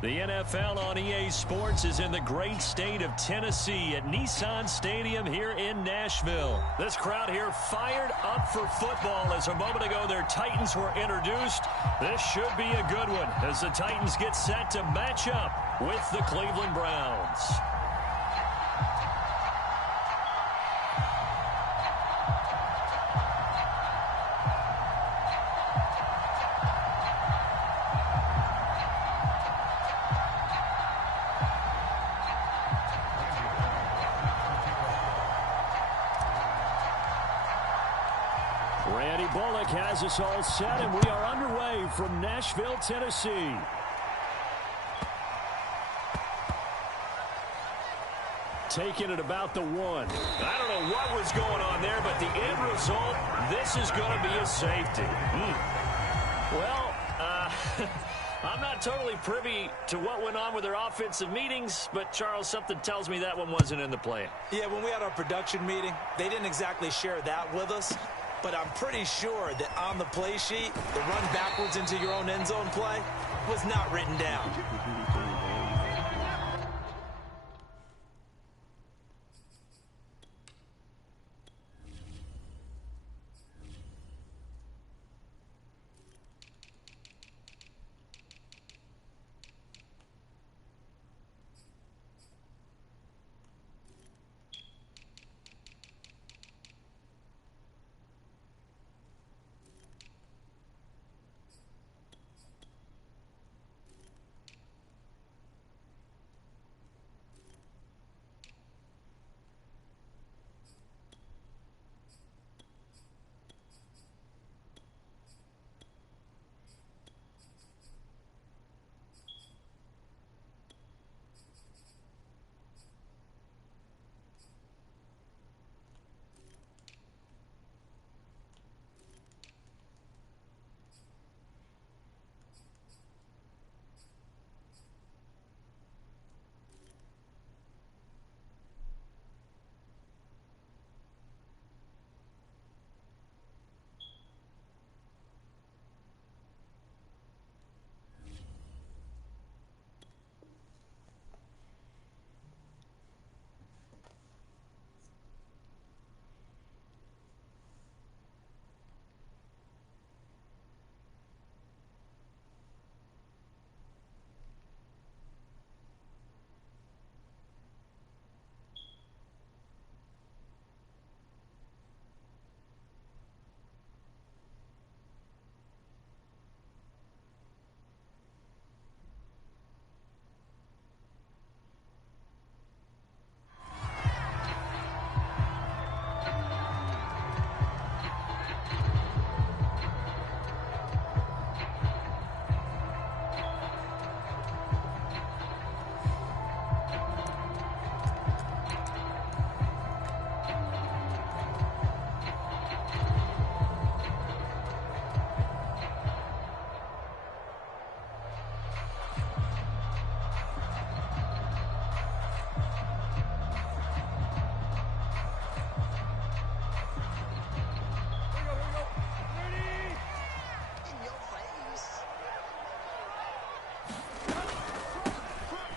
The NFL on EA Sports is in the great state of Tennessee at Nissan Stadium here in Nashville. This crowd here fired up for football as a moment ago their Titans were introduced. This should be a good one as the Titans get set to match up with the Cleveland Browns. Has us all set, and we are underway from Nashville, Tennessee. Taking it about the 1. I don't know what was going on there, but the end result, this is going to be a safety. Well, I'm not totally privy to what went on with their offensive meetings, but, Charles, something tells me that one wasn't in the plan. Yeah, when we had our production meeting, they didn't exactly share that with us. But I'm pretty sure that on the play sheet, the run backwards into your own end zone play was not written down.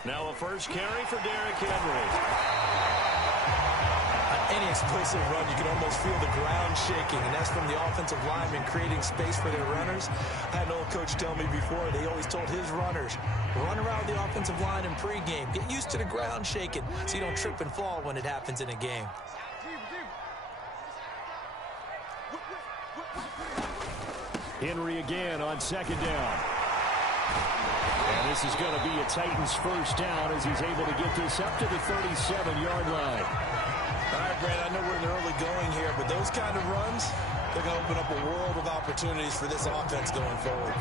Now a first carry for Derrick Henry. On any explosive run, you can almost feel the ground shaking, and that's from the offensive linemen creating space for their runners. I had an old coach tell me before, they always told his runners, run around the offensive line in pregame. Get used to the ground shaking so you don't trip and fall when it happens in a game. Henry again on second down. And this is going to be a Titans first down as he's able to get this up to the 37-yard line. All right, Brandon, I know we're in the early going here, but those kind of runs, they're going to open up a world of opportunities for this offense going forward.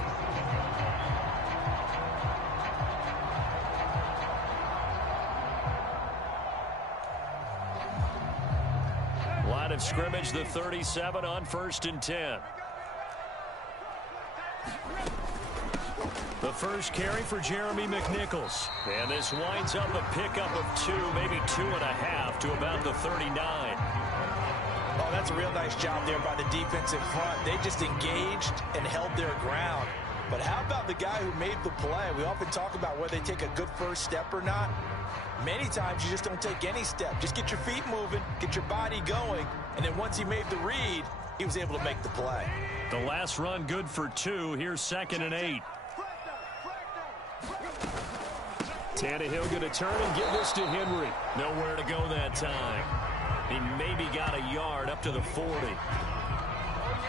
Line of scrimmage, the 37 on 1st and 10. The first carry for Jeremy McNichols. And this winds up a pickup of 2, maybe 2.5 to about the 39. Oh, that's a real nice job there by the defensive front. They just engaged and held their ground. But how about the guy who made the play? We often talk about whether they take a good first step or not. Many times you just don't take any step. Just get your feet moving, get your body going, and then once he made the read, he was able to make the play. The last run good for 2. Here's 2nd and 8. Tannehill going to turn and give this to Henry. Nowhere to go that time. He maybe got a yard up to the 40.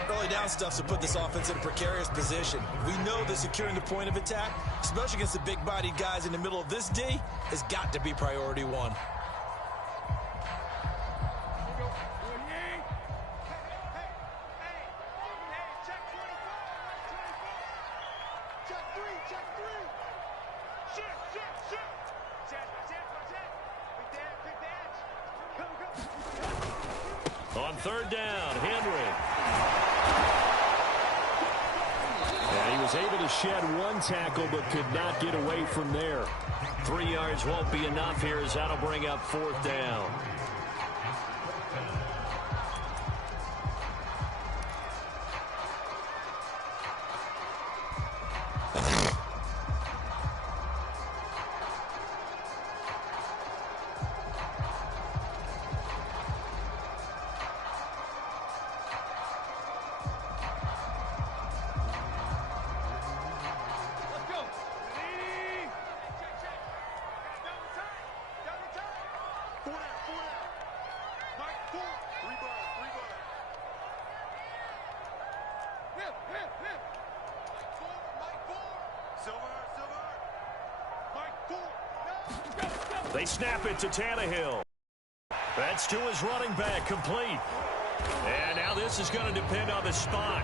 Early down stuff to put this offense in a precarious position. We know that securing the point of attack, especially against the big-bodied guys in the middle of this D, has got to be priority one. On 3rd down, Henry. And he was able to shed 1 tackle but could not get away from there. 3 yards won't be enough here as that'll bring up 4th down. They snap it to Tannehill. That's to his running back, complete. And now this is going to depend on the spot.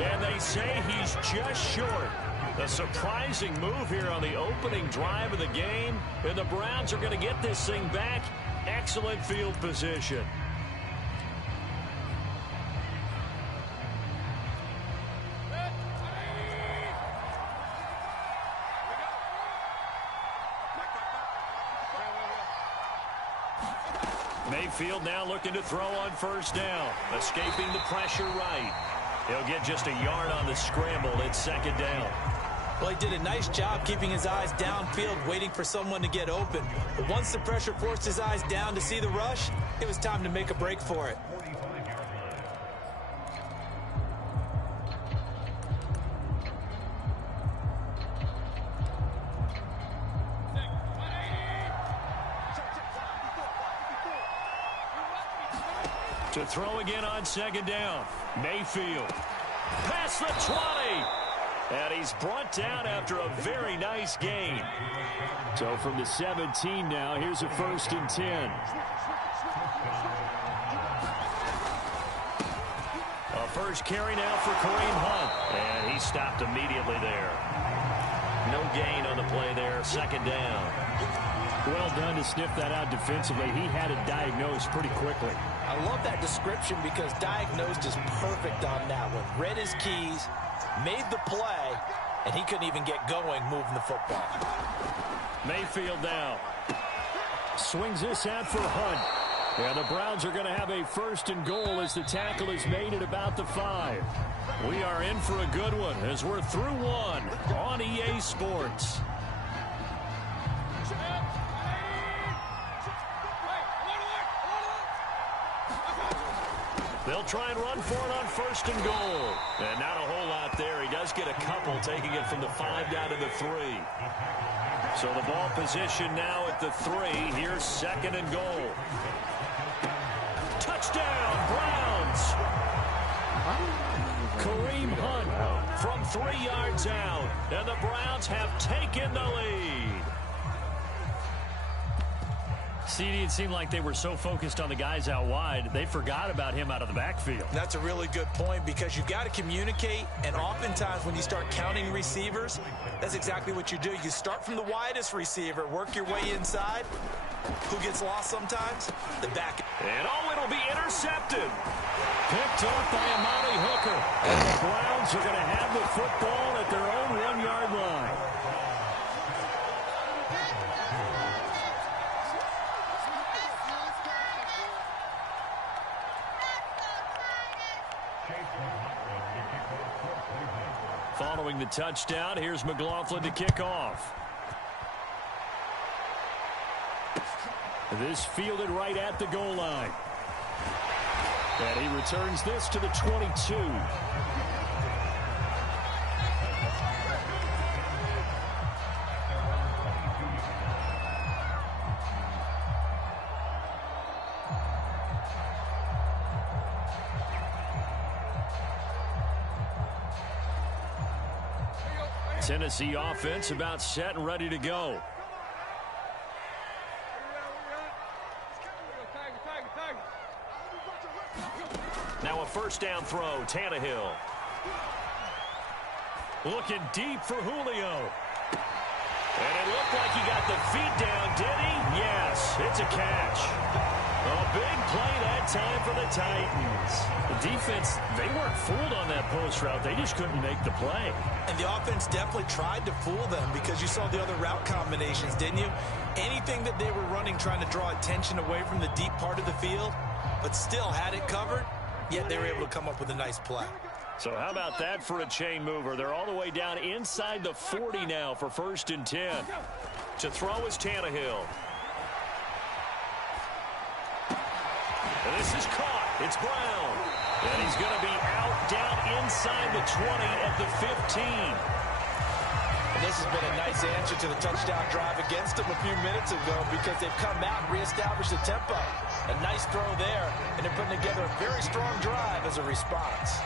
And they say he's just short. A surprising move here on the opening drive of the game. And the Browns are going to get this thing back. Excellent field position. Mayfield now looking to throw on 1st down. Escaping the pressure right. He'll get just a yard on the scramble. It's 2nd down. Well, he did a nice job keeping his eyes downfield, waiting for someone to get open. But once the pressure forced his eyes down to see the rush, it was time to make a break for it. To throw again on 2nd down. Mayfield. Past the 20. And he's brought down after a very nice gain. So from the 17 now, here's a 1st and 10. A first carry now for Kareem Hunt. And he stopped immediately there. No gain on the play there. 2nd down. Well done to sniff that out defensively. He had it diagnosed pretty quickly. I love that description because diagnosed is perfect on that one. Read his keys, made the play, and he couldn't even get going moving the football. Mayfield now. Swings this out for Hunt. And the Browns are going to have a 1st and goal as the tackle is made at about the 5. We are in for a good one as we're through 1 on EA Sports. They'll try and run for it on 1st and goal. And not a whole lot there. He does get a couple, taking it from the 5 down to the 3. So the ball position now at the 3. Here's 2nd and goal. Touchdown, Browns! Kareem Hunt from 3 yards out. And the Browns have taken the lead. CD, it seemed like they were so focused on the guys out wide, they forgot about him out of the backfield. That's a really good point because you've got to communicate, and oftentimes when you start counting receivers, that's exactly what you do. You start from the widest receiver, work your way inside. Who gets lost sometimes? The back. And it'll be intercepted. Picked up by Amani Hooker. And the Browns are going to have the football at their own 1-yard line. Following the touchdown, here's McLaughlin to kick off. This fielded right at the goal line. And he returns this to the 22. Tennessee offense about set and ready to go. Now a first down throw, Tannehill. Looking deep for Julio. And it looked like he got the feet down, did he? Yes, it's a catch. A big play that time for the Titans. The defense, they weren't fooled on that post route. They just couldn't make the play. And the offense definitely tried to fool them because you saw the other route combinations, didn't you? Anything that they were running trying to draw attention away from the deep part of the field, but still had it covered, yet they were able to come up with a nice play. So how about that for a chain mover? They're all the way down inside the 40 now for 1st and 10. To throw is Tannehill. And this is caught. It's Brown. And he's going to be out down inside the 20 at the 15. And this has been a nice answer to the touchdown drive against them a few minutes ago because they've come out and reestablished the tempo. A nice throw there, and they're putting together a very strong drive as a response.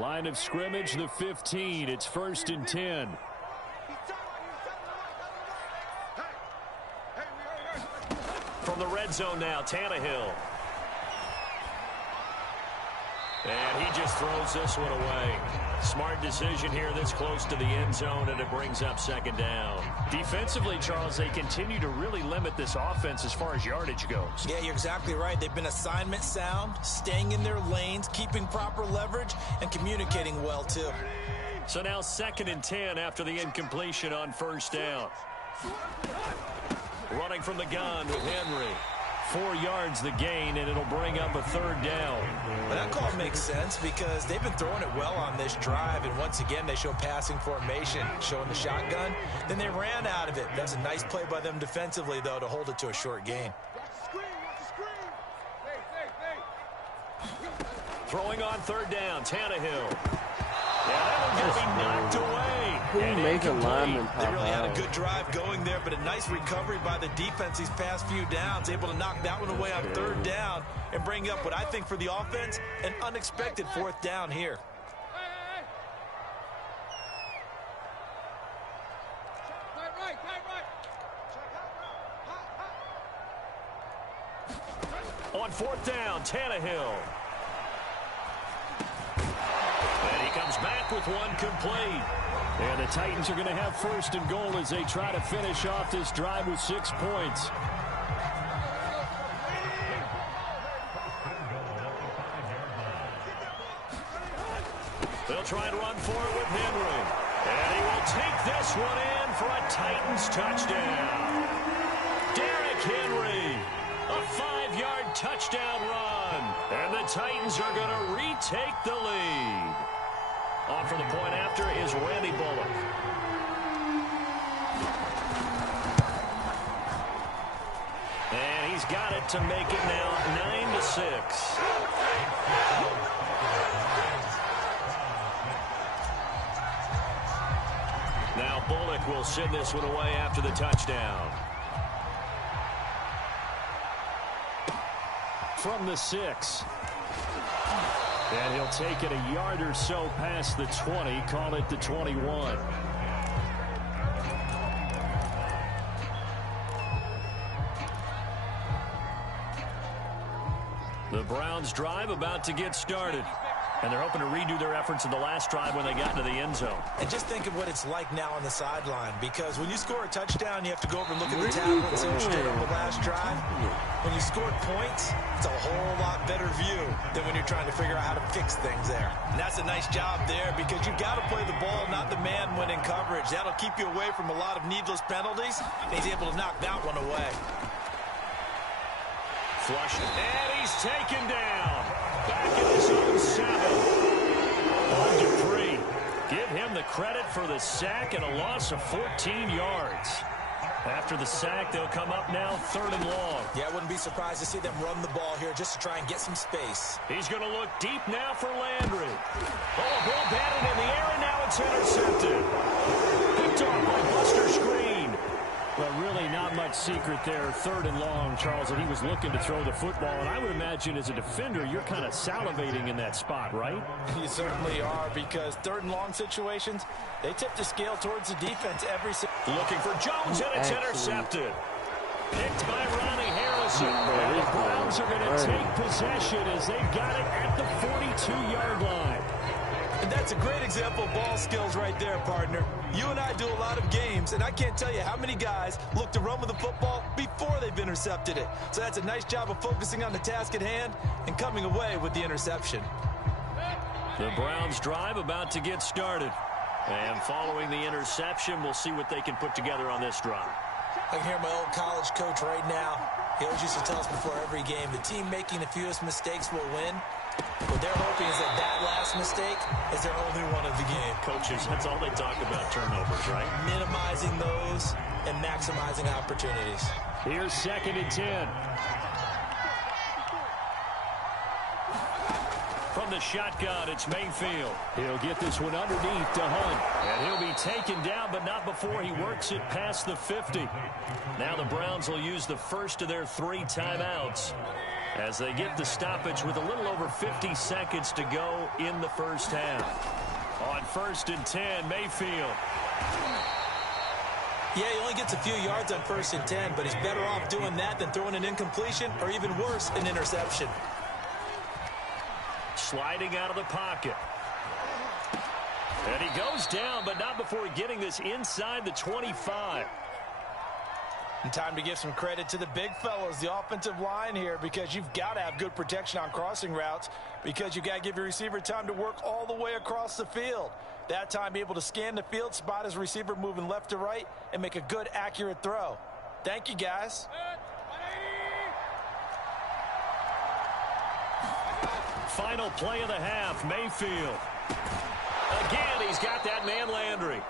Line of scrimmage, the 15. It's 1st and 10. From the red zone now, Tannehill. And he just throws this one away. Smart decision here this close to the end zone, and it brings up 2nd down. Defensively, Charles, they continue to really limit this offense as far as yardage goes. Yeah, you're exactly right. They've been assignment sound, staying in their lanes, keeping proper leverage, and communicating well, too. So now 2nd and 10 after the incompletion on 1st down. Running from the gun with Henry. 4 yards the gain, and it'll bring up a 3rd down. Well, that call makes sense because they've been throwing it well on this drive, and once again they show passing formation, showing the shotgun. Then they ran out of it. That's a nice play by them defensively, though, to hold it to a short gain. Throwing on 3rd down, Tannehill. Yeah, that one's going to be knocked away. Who make a lineman pop They really had a out? good drive going there, but a nice recovery by the defense these past few downs, able to knock that one away on 3rd down and bring up what I think for the offense, an unexpected 4th down here. On 4th down, Tannehill. And he comes back with one complete. And the Titans are going to have 1st and goal as they try to finish off this drive with 6 points. They'll try and run for it with Henry. And he will take this one in for a Titans touchdown. Derrick Henry, a 5-yard touchdown run. And the Titans are going to retake the lead. On for the point after is Randy Bullock. And he's got it to make it now 9-6. Now Bullock will send this one away after the touchdown. From the 6. And he'll take it a yard or so past the 20, call it the 21. The Browns drive about to get started. And they're hoping to redo their efforts in the last drive when they got into the end zone. And just think of what it's like now on the sideline, because when you score a touchdown, you have to go over and look at the tablet and see what you did on the last drive. When you scored points, it's a whole lot better view than when you're trying to figure out how to fix things there. And that's a nice job there because you've got to play the ball, not the man when in coverage. That'll keep you away from a lot of needless penalties, and he's able to knock that one away. Flush, and he's taken down. Back in his own 7. On Dupree. Give him the credit for the sack and a loss of 14 yards. After the sack, they'll come up now 3rd and long. Yeah, I wouldn't be surprised to see them run the ball here just to try and get some space. He's going to look deep now for Landry. Oh, ball batted in the air, and now it's intercepted. Picked off by Buster Screen. But really not much secret there. 3rd and long, Charles, and he was looking to throw the football. And I would imagine as a defender, you're kind of salivating in that spot, right? You certainly are, because 3rd and long situations, they tip the scale towards the defense every single. Looking for Jones, and it's intercepted. Picked by Ronnie Harrison. And the Browns are going to take possession as they've got it at the 42-yard line. And that's a great example of ball skills right there, partner. You and I do a lot of games, and I can't tell you how many guys look to run with the football before they've intercepted it. So that's a nice job of focusing on the task at hand and coming away with the interception. The Browns drive about to get started. And following the interception, we'll see what they can put together on this drive. I can hear my old college coach right now. He always used to tell us before every game, the team making the fewest mistakes will win. What they're hoping is that last mistake is their only one of the game. Coaches, that's all they talk about, turnovers, right? Minimizing those and maximizing opportunities. Here's 2nd and 10. From the shotgun, it's Mayfield. He'll get this one underneath to Hunt. And he'll be taken down, but not before he works it past the 50. Now the Browns will use the first of their 3 timeouts as they get the stoppage with a little over 50 seconds to go in the first half. On 1st and 10, Mayfield. Yeah, he only gets a few yards on 1st and 10, but he's better off doing that than throwing an incompletion or even worse, an interception. Sliding out of the pocket. And he goes down, but not before getting this inside the 25. And time to give some credit to the big fellas, the offensive line here, because you've got to have good protection on crossing routes, because you've got to give your receiver time to work all the way across the field. That time, be able to scan the field, spot his receiver moving left to right, and make a good, accurate throw. Thank you, guys. Final play of the half, Mayfield. Again, he's got that man Landry.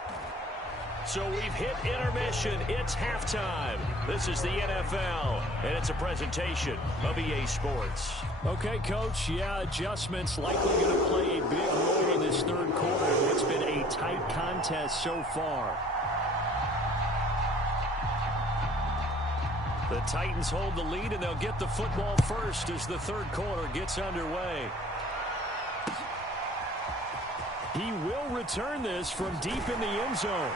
So we've hit intermission. It's halftime. This is the NFL, and it's a presentation of EA Sports. Okay, Coach, yeah, adjustments likely going to play a big role in this 3rd quarter in what's been a tight contest so far. The Titans hold the lead, and they'll get the football first as the 3rd quarter gets underway. He will return this from deep in the end zone.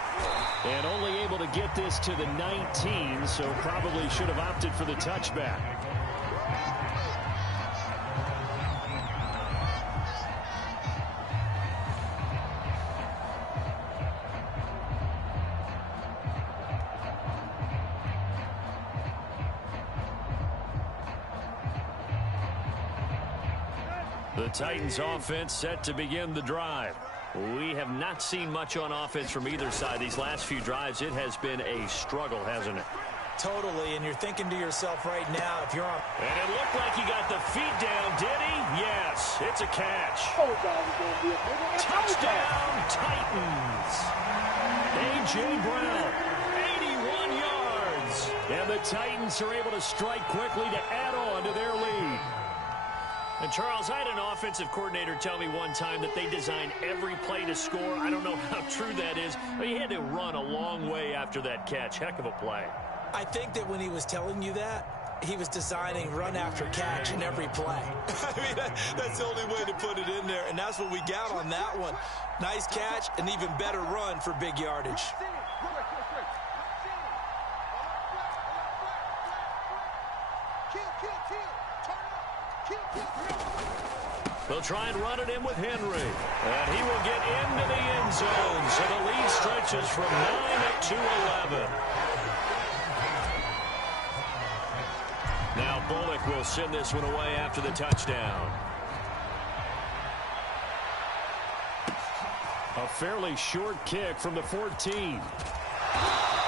And only able to get this to the 19, so probably should have opted for the touchback. The Titans offense set to begin the drive. We have not seen much on offense from either side. These last few drives, it has been a struggle, hasn't it? Totally, and you're thinking to yourself right now, if you're on... And it looked like he got the feet down, did he? Yes, it's a catch. Touchdown, Titans. A.J. Brown, 81 yards. And the Titans are able to strike quickly to add on to their lead. And, Charles, I had an offensive coordinator tell me one time that they design every play to score. I don't know how true that is, but he had to run a long way after that catch. Heck of a play. I think that when he was telling you that, he was designing run after catch in every play. I mean, that's the only way to put it in there, and that's what we got on that one. Nice catch, an even better run for big yardage. They'll try and run it in with Henry. And he will get into the end zone. So the lead stretches from 9 up to 11. Now Bullock will send this one away after the touchdown. A fairly short kick from the 14.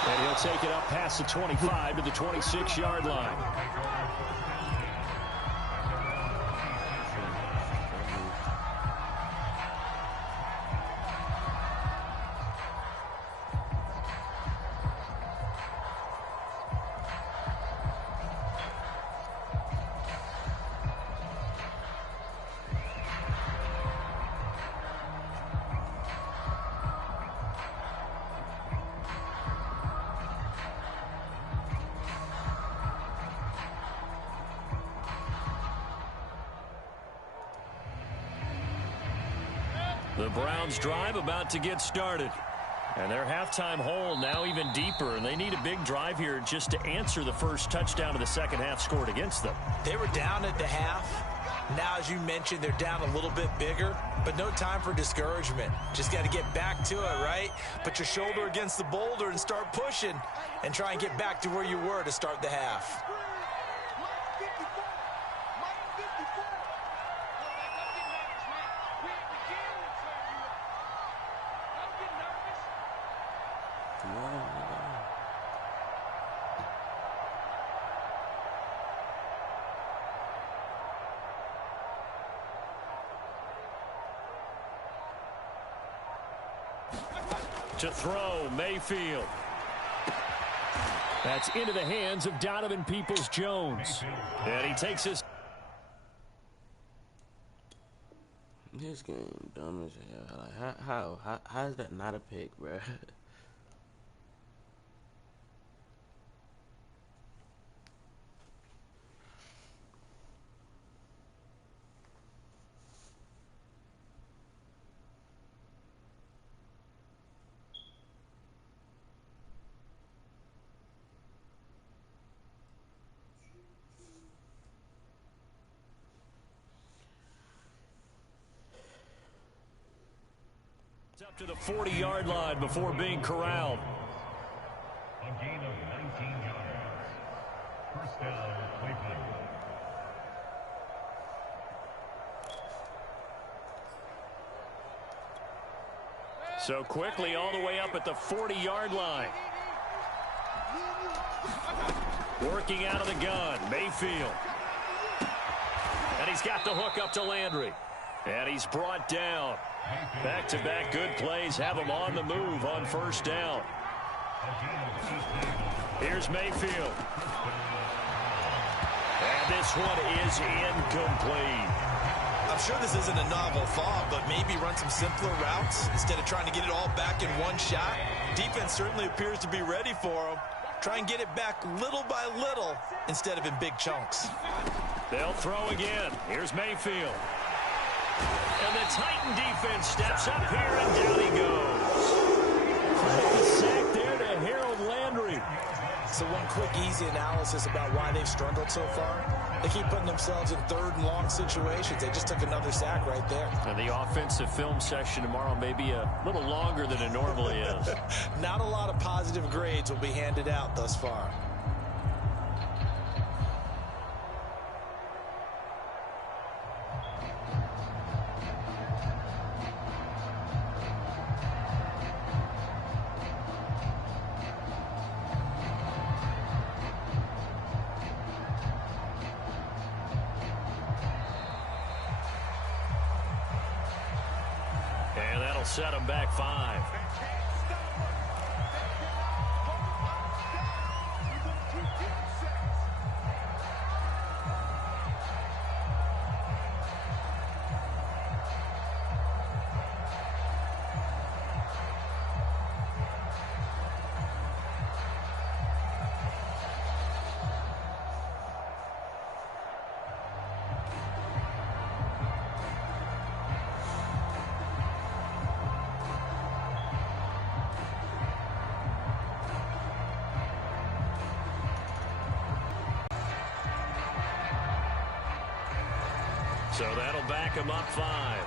And he'll take it up past the 25 to the 26-yard line. The Browns drive about to get started. And their halftime hole now even deeper, and they need a big drive here just to answer the first touchdown of the second half scored against them. They were down at the half. Now, as you mentioned, they're down a little bit bigger, but no time for discouragement. Just got to get back to it, right? Put your shoulder against the boulder and start pushing and try and get back to where you were to start the half. To throw, Mayfield. That's into the hands of Donovan Peoples-Jones. And he takes his... This game dumb as hell. Like, how is that not a pick, bro? Up to the 40-yard line before being corralled. A gain of 19 yards. First down, Cleveland. So quickly all the way up at the 40-yard line. Working out of the gun, Mayfield. And he's got the hook up to Landry. And he's brought down. Back-to-back good plays have him on the move on first down. Here's Mayfield. And this one is incomplete. I'm sure this isn't a novel thought, but maybe run some simpler routes instead of trying to get it all back in one shot. Defense certainly appears to be ready for him. Try and get it back little by little instead of in big chunks. They'll throw again. Here's Mayfield. And the Titan defense steps up here, and down he goes. Quite the sack there to Harold Landry. So one quick, easy analysis about why they've struggled so far. They keep putting themselves in third and long situations. They just took another sack right there. And the offensive film session tomorrow may be a little longer than it normally is. Not a lot of positive grades will be handed out thus far. Set him back 5. So that'll back him up 5.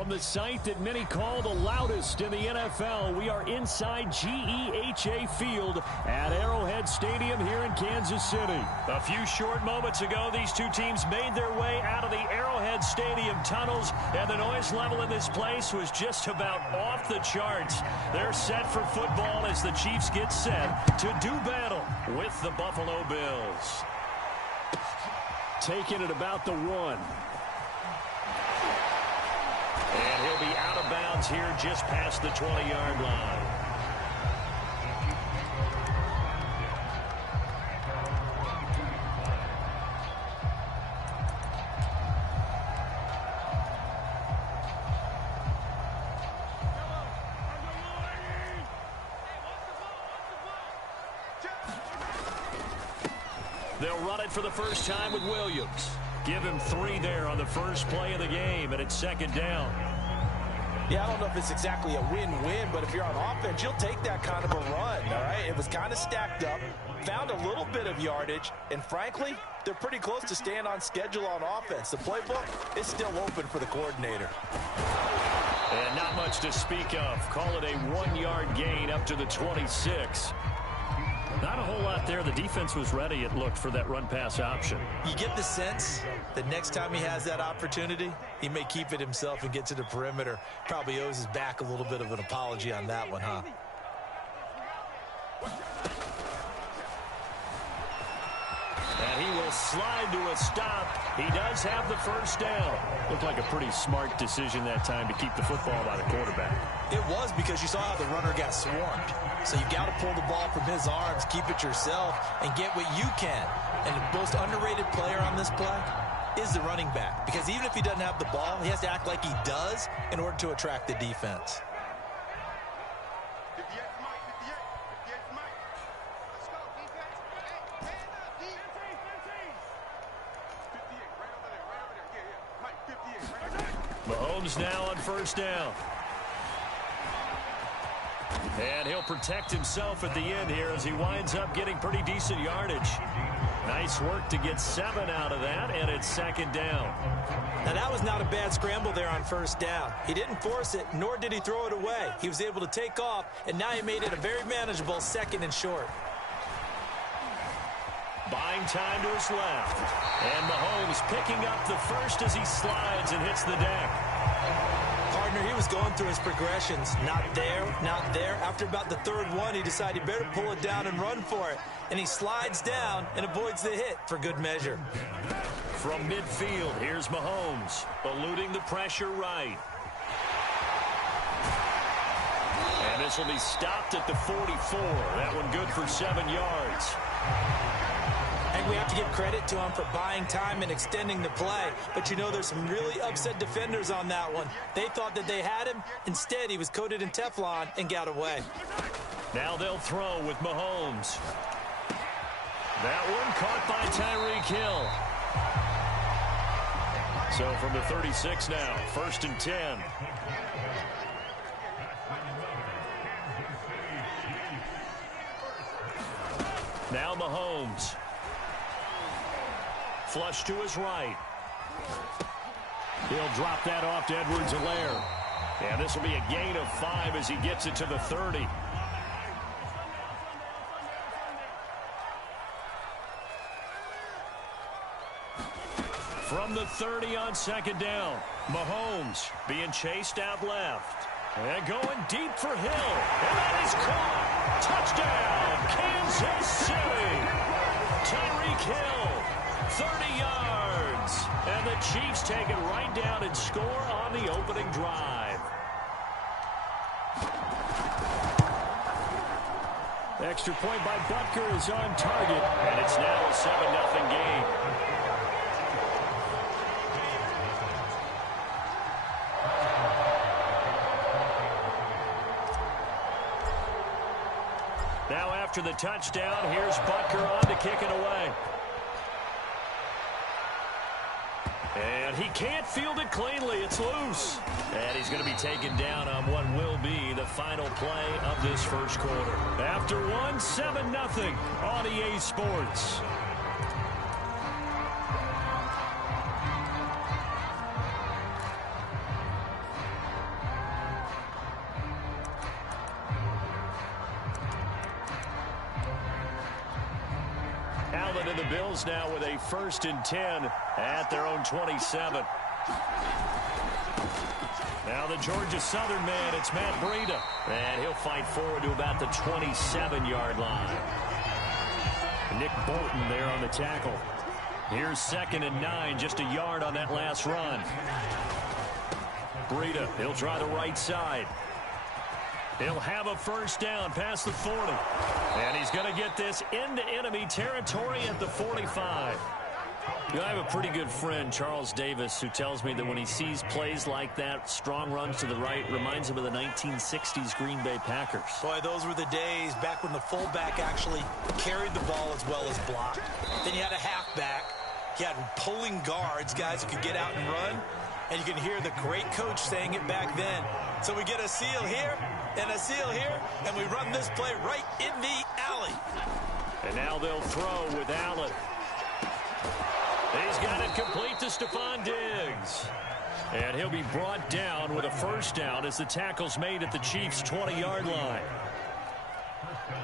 From the site that many call the loudest in the NFL, we are inside GEHA Field at Arrowhead Stadium here in Kansas City. A few short moments ago, these two teams made their way out of the Arrowhead Stadium tunnels, and the noise level in this place was just about off the charts. They're set for football as the Chiefs get set to do battle with the Buffalo Bills. Taking it about the 1. And he'll be out of bounds here just past the 20-yard line. They'll run it for the first time with Williams. Give him 3 there on the first play of the game, and it's second down. Yeah, I don't know if it's exactly a win-win, but if you're on offense, you'll take that kind of a run, all right? It was kind of stacked up, found a little bit of yardage, and frankly, they're pretty close to staying on schedule on offense. The playbook is still open for the coordinator. And not much to speak of. Call it a 1-yard gain up to the 26. Not a whole lot there. The defense was ready, it looked, for that run-pass option. You get the sense that next time he has that opportunity, he may keep it himself and get to the perimeter. Probably owes his back a little bit of an apology on that one, huh? And he will slide to a stop. He does have the first down. Looked like a pretty smart decision that time to keep the football by the quarterback. It was, because you saw how the runner got swarmed. So you got to pull the ball from his arms, keep it yourself, and get what you can. And the most underrated player on this play is the running back. Because even if he doesn't have the ball, he has to act like he does in order to attract the defense. Mahomes now on first down. And he'll protect himself at the end here as he winds up getting pretty decent yardage. Nice work to get 7 out of that, and it's second down. Now, that was not a bad scramble there on first down. He didn't force it, nor did he throw it away. He was able to take off, and now he made it a very manageable 2nd and short. Buying time to his left. And Mahomes picking up the first as he slides and hits the deck. Partner, he was going through his progressions. Not there, not there. After about the 3rd one, he decided he better pull it down and run for it. And he slides down and avoids the hit for good measure. From midfield, here's Mahomes, eluding the pressure right. And this will be stopped at the 44. That one good for 7 yards. And we have to give credit to him for buying time and extending the play. But you know, there's some really upset defenders on that one. They thought that they had him. Instead, he was coated in Teflon and got away. Now they'll throw with Mahomes. That one caught by Tyreek Hill. So from the 36 now, 1st and 10. Now Mahomes. Flush to his right. He'll drop that off to Edwards-Helaire. And this will be a gain of 5 as he gets it to the 30. From the 30 on second down, Mahomes being chased out left. And going deep for Hill. And that is caught. Touchdown, Kansas City. Tyreek Hill, 30 yards. And the Chiefs take it right down and score on the opening drive. Extra point by Butker is on target. And it's now a 7-0 game. Now after the touchdown, here's Butker on to kick it away. And he can't field it cleanly. It's loose. And he's going to be taken down on what will be the final play of this first quarter. After one, 7-0 on EA Sports. Charlotte and the Bills now with a 1st and 10 at their own 27. Now the Georgia Southern man, it's Matt Breida. And he'll fight forward to about the 27-yard line. Nick Bolton there on the tackle. Here's 2nd and 9, just a yard on that last run. Breida, he'll try the right side. He'll have a 1st down past the 40. And he's going to get this into enemy territory at the 45. You know, I have a pretty good friend, Charles Davis, who tells me that when he sees plays like that, strong runs to the right, reminds him of the 1960s Green Bay Packers. Boy, those were the days back when the fullback actually carried the ball as well as blocked. Then you had a halfback. You had pulling guards, guys who could get out and run. And you can hear the great coach saying it back then. So we get a seal here and a seal here, and we run this play right in the alley. And now they'll throw with Allen. He's got it complete to Stephon Diggs. And he'll be brought down with a 1st down as the tackle's made at the Chiefs' 20-yard line.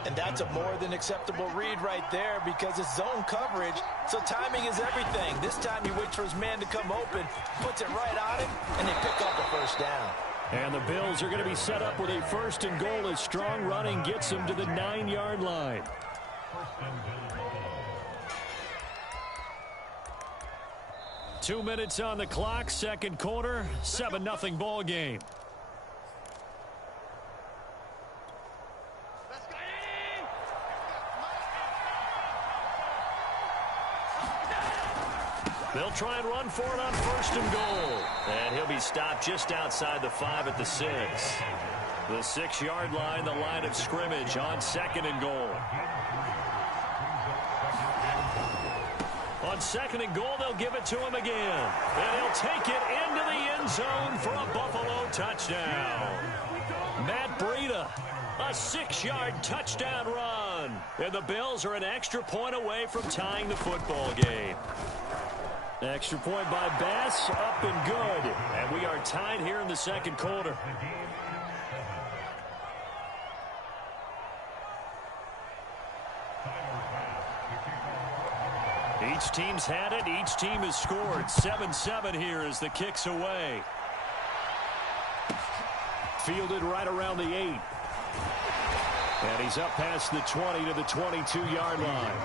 And that's a more than acceptable read right there because it's zone coverage, so timing is everything. This time he waits for his man to come open, puts it right on him, and they pick up a 1st down. And the Bills are going to be set up with a 1st and goal as strong running gets them to the 9-yard line. 2 minutes on the clock, 2nd quarter, 7-0 ball game. They'll try and run for it on 1st and goal. And he'll be stopped just outside the 5 at the 6. The 6-yard line, the line of scrimmage on 2nd and goal. On 2nd and goal, they'll give it to him again. And he'll take it into the end zone for a Buffalo touchdown. Matt Breida, a 6-yard touchdown run. And the Bills are an extra point away from tying the football game. Extra point by Bass, up and good. And we are tied here in the 2nd quarter. Each team's had it. Each team has scored. 7-7 here as the kick's away. Fielded right around the 8. And he's up past the 20 to the 22-yard line.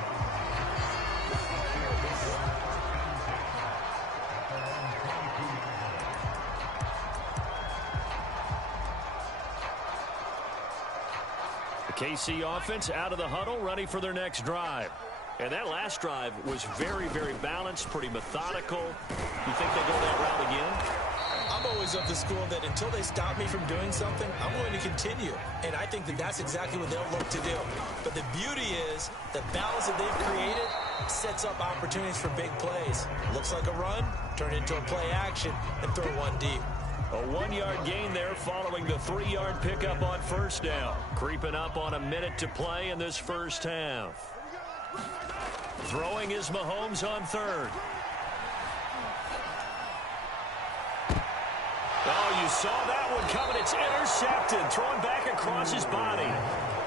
KC offense out of the huddle, ready for their next drive. And that last drive was very, very balanced, pretty methodical. You think they go that route again? I'm always of the school that until they stop me from doing something, I'm going to continue. And I think that that's exactly what they'll look to do. But the beauty is the balance that they've created sets up opportunities for big plays. Looks like a run, turn into a play action, and throw one deep. A 1-yard gain there following the 3-yard pickup on 1st down. Creeping up on a minute to play in this 1st half. Throwing is Mahomes on 3rd. Oh, you saw that one coming. It's intercepted. Thrown back across his body.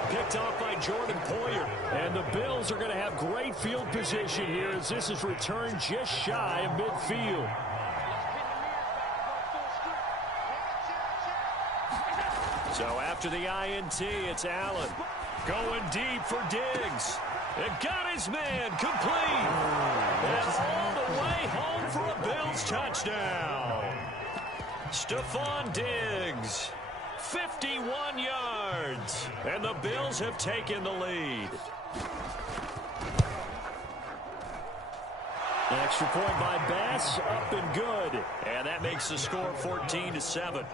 Picked off by Jordan Poyer. And the Bills are going to have great field position here as this is returned just shy of midfield. So after the INT, it's Allen. Going deep for Diggs. It got his man complete. And all the way home for a Bills touchdown. Stephon Diggs, 51 yards. And the Bills have taken the lead. Extra point by Bass, up and good. And that makes the score 14-7.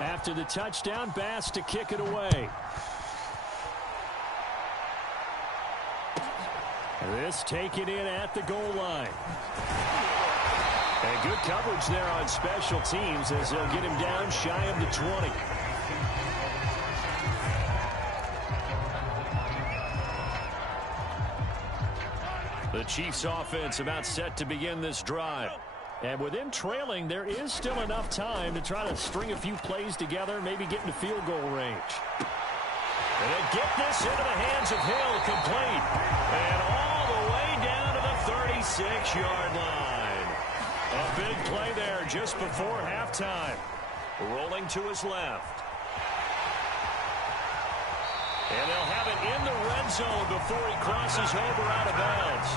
After the touchdown, Bass to kick it away. This taken in at the goal line. And good coverage there on special teams as they'll get him down shy of the 20. The Chiefs offense about set to begin this drive. And with him trailing, there is still enough time to try to string a few plays together, maybe get into field goal range. And they get this into the hands of Hill, complete. And all the way down to the 36-yard line. A big play there just before halftime. Rolling to his left. And they'll have it in the red zone before he crosses over out of bounds.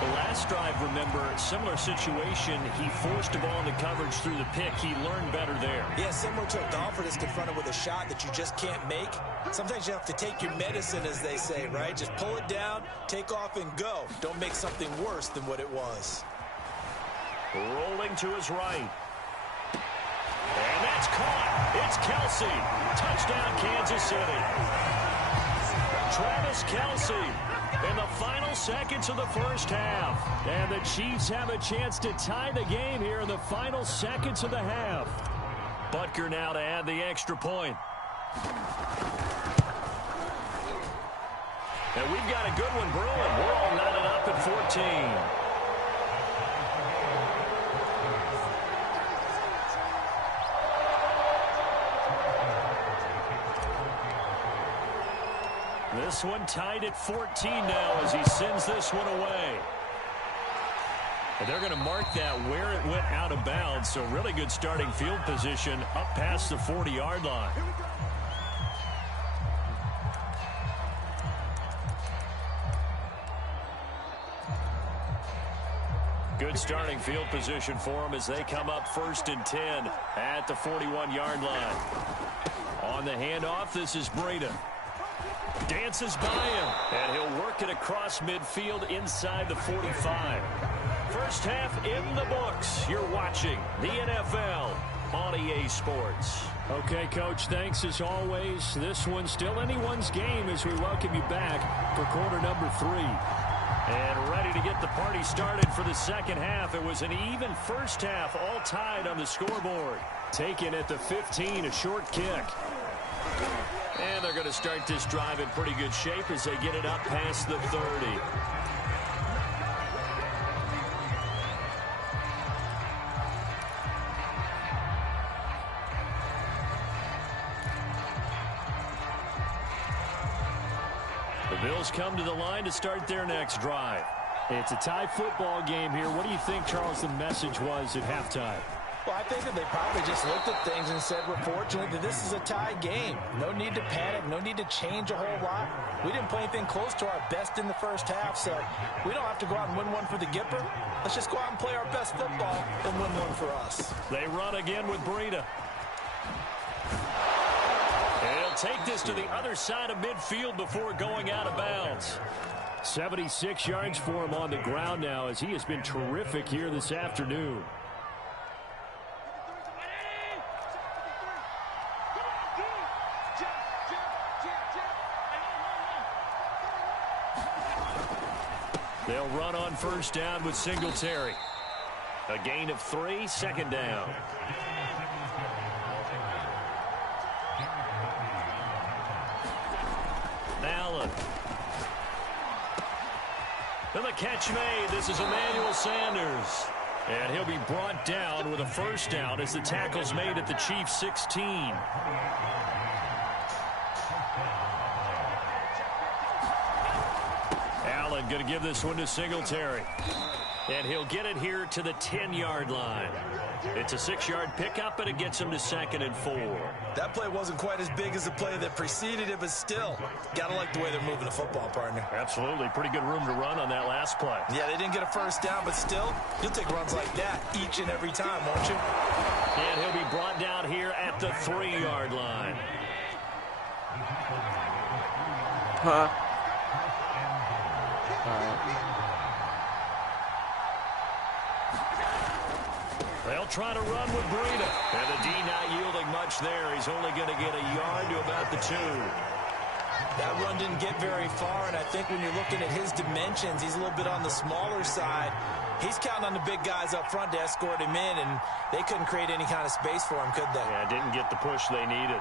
The last drive, remember, similar situation. He forced a ball into coverage through the pick. He learned better there. Yeah, similar to a golfer that's confronted with a shot that you just can't make. Sometimes you have to take your medicine, as they say, right? Just pull it down, take off, and go. Don't make something worse than what it was. Rolling to his right. And that's caught. It's Kelsey. Touchdown, Kansas City. Travis Kelsey in the final seconds of the first half. And the Chiefs have a chance to tie the game here in the final seconds of the half. Butker now to add the extra point. And we've got a good one brewing. We're all knotted up at 14. This one tied at 14 now as he sends this one away. And they're going to mark that where it went out of bounds. So really good starting field position up past the 40-yard line. Good starting field position for them as they come up 1st and 10 at the 41-yard line. On the handoff, this is Breida. Dances by him, and he'll work it across midfield inside the 45. First half in the books. You're watching the NFL on EA Sports. Okay, Coach, thanks as always. This one's still anyone's game as we welcome you back for quarter number 3. And ready to get the party started for the second half. It was an even first half, all tied on the scoreboard. Taken at the 15, a short kick. And they're going to start this drive in pretty good shape as they get it up past the 30. The Bills come to the line to start their next drive. It's a tie football game here. What do you think, Charles, the message was at halftime? Well, I think that they probably just looked at things and said, we're fortunate that this is a tie game. No need to panic. No need to change a whole lot. We didn't play anything close to our best in the first half, so we don't have to go out and win one for the Gipper. Let's just go out and play our best football and win one for us. They run again with Breida. And he'll take this to the other side of midfield before going out of bounds. 76 yards for him on the ground now as he has been terrific here this afternoon. They'll run on first down with Singletary. A gain of 3, second down. Allen. And the catch made. This is Emmanuel Sanders. And he'll be brought down with a first down as the tackle's made at the Chiefs' 16. Going to give this one to Singletary. And he'll get it here to the 10-yard line. It's a 6-yard pickup, but it gets him to 2nd and 4. That play wasn't quite as big as the play that preceded it, but still, got to like the way they're moving the football, partner. Absolutely. Pretty good room to run on that last play. Yeah, they didn't get a first down, but still, you'll take runs like that each and every time, won't you? And he'll be brought down here at the 3-yard line. They'll try to run with Breida. And the D not yielding much there. He's only going to get a yard to about the 2. That run didn't get very far, and I think when you're looking at his dimensions, he's a little bit on the smaller side. He's counting on the big guys up front to escort him in, and they couldn't create any kind of space for him, could they? Yeah, didn't get the push they needed.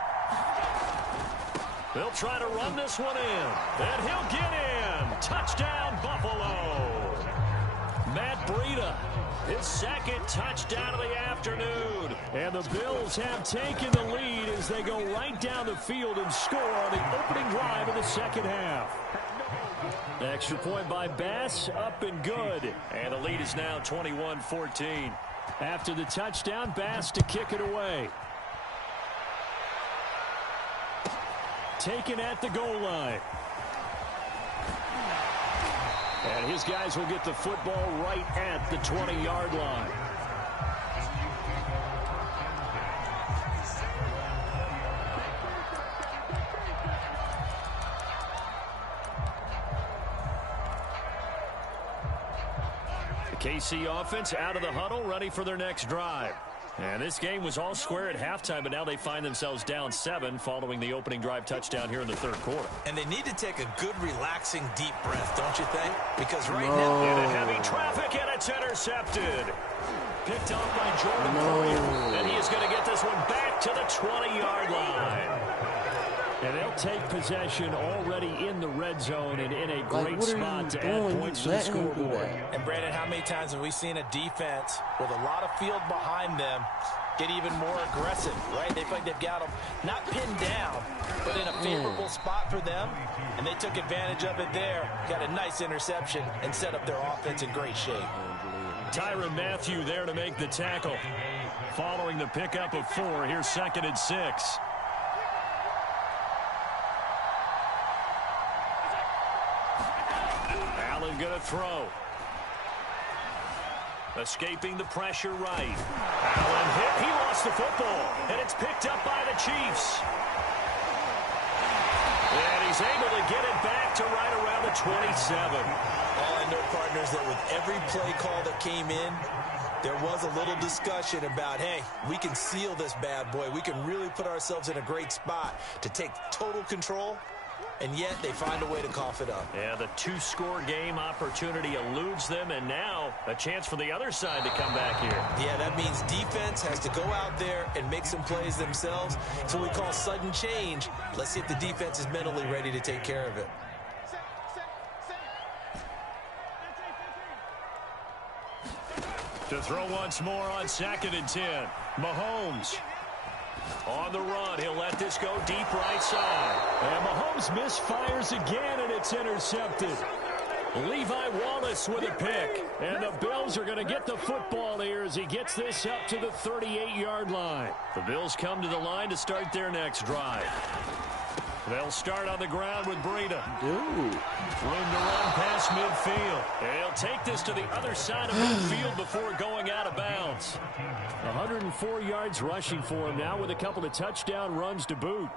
They'll try to run this one in, and he'll get in. Touchdown, Buffalo. Matt Breida, his second touchdown of the afternoon. And the Bills have taken the lead as they go right down the field and score on the opening drive of the second half. Extra point by Bass, up and good. And the lead is now 21-14. After the touchdown, Bass to kick it away. Taken at the goal line. And his guys will get the football right at the 20-yard line. The KC offense out of the huddle, ready for their next drive. And this game was all square at halftime, but now they find themselves down 7 following the opening drive touchdown here in the third quarter. And they need to take a good, relaxing, deep breath, don't you think? Because right now, now... into heavy traffic, and it's intercepted. Picked off by Jordan Poyer, and he is going to get this one back to the 20-yard line. And they'll take possession already in the red zone and in a great spot to add points to the scoreboard. And, Brandon, how many times have we seen a defense with a lot of field behind them get even more aggressive, right? They feel like they've got them not pinned down, but in a favorable spot for them, and they took advantage of it there, got a nice interception, and set up their offense in great shape. Tyrann Mathieu there to make the tackle. Following the pickup of 4, here's 2nd and 6. Allen going to throw. Escaping the pressure right. Allen hit. He lost the football, and it's picked up by the Chiefs. And he's able to get it back to right around the 27. All I know, partners, that with every play call that came in, there was a little discussion about, hey, we can seal this bad boy. We can really put ourselves in a great spot to take total control. And yet they find a way to cough it up. Yeah, the 2-score game opportunity eludes them, and now a chance for the other side to come back here. Yeah, that means defense has to go out there and make some plays themselves. It's what we call sudden change. Let's see if the defense is mentally ready to take care of it. To throw once more on 2nd and 10. Mahomes. On the run, he'll let this go deep right side. And Mahomes misfires again, and it's intercepted. Levi Wallace with a pick. And the Bills are going to get the football here as he gets this up to the 38-yard line. The Bills come to the line to start their next drive. They'll start on the ground with Breida. Room to run past midfield. And he'll take this to the other side of midfield before going out of bounds. 104 yards rushing for him now with a couple of touchdown runs to boot.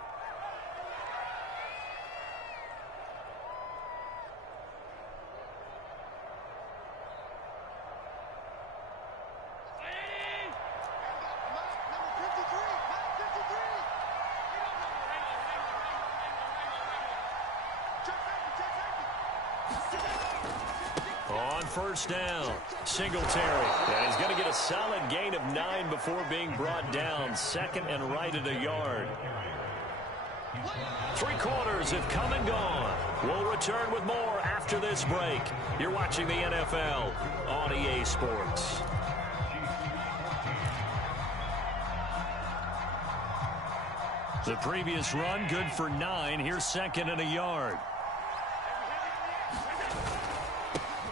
First down, Singletary. And he's going to get a solid gain of 9 before being brought down. 2nd and right at a yard. 3 quarters have come and gone. We'll return with more after this break. You're watching the NFL on EA Sports. The previous run good for 9. Here's 2nd and a yard.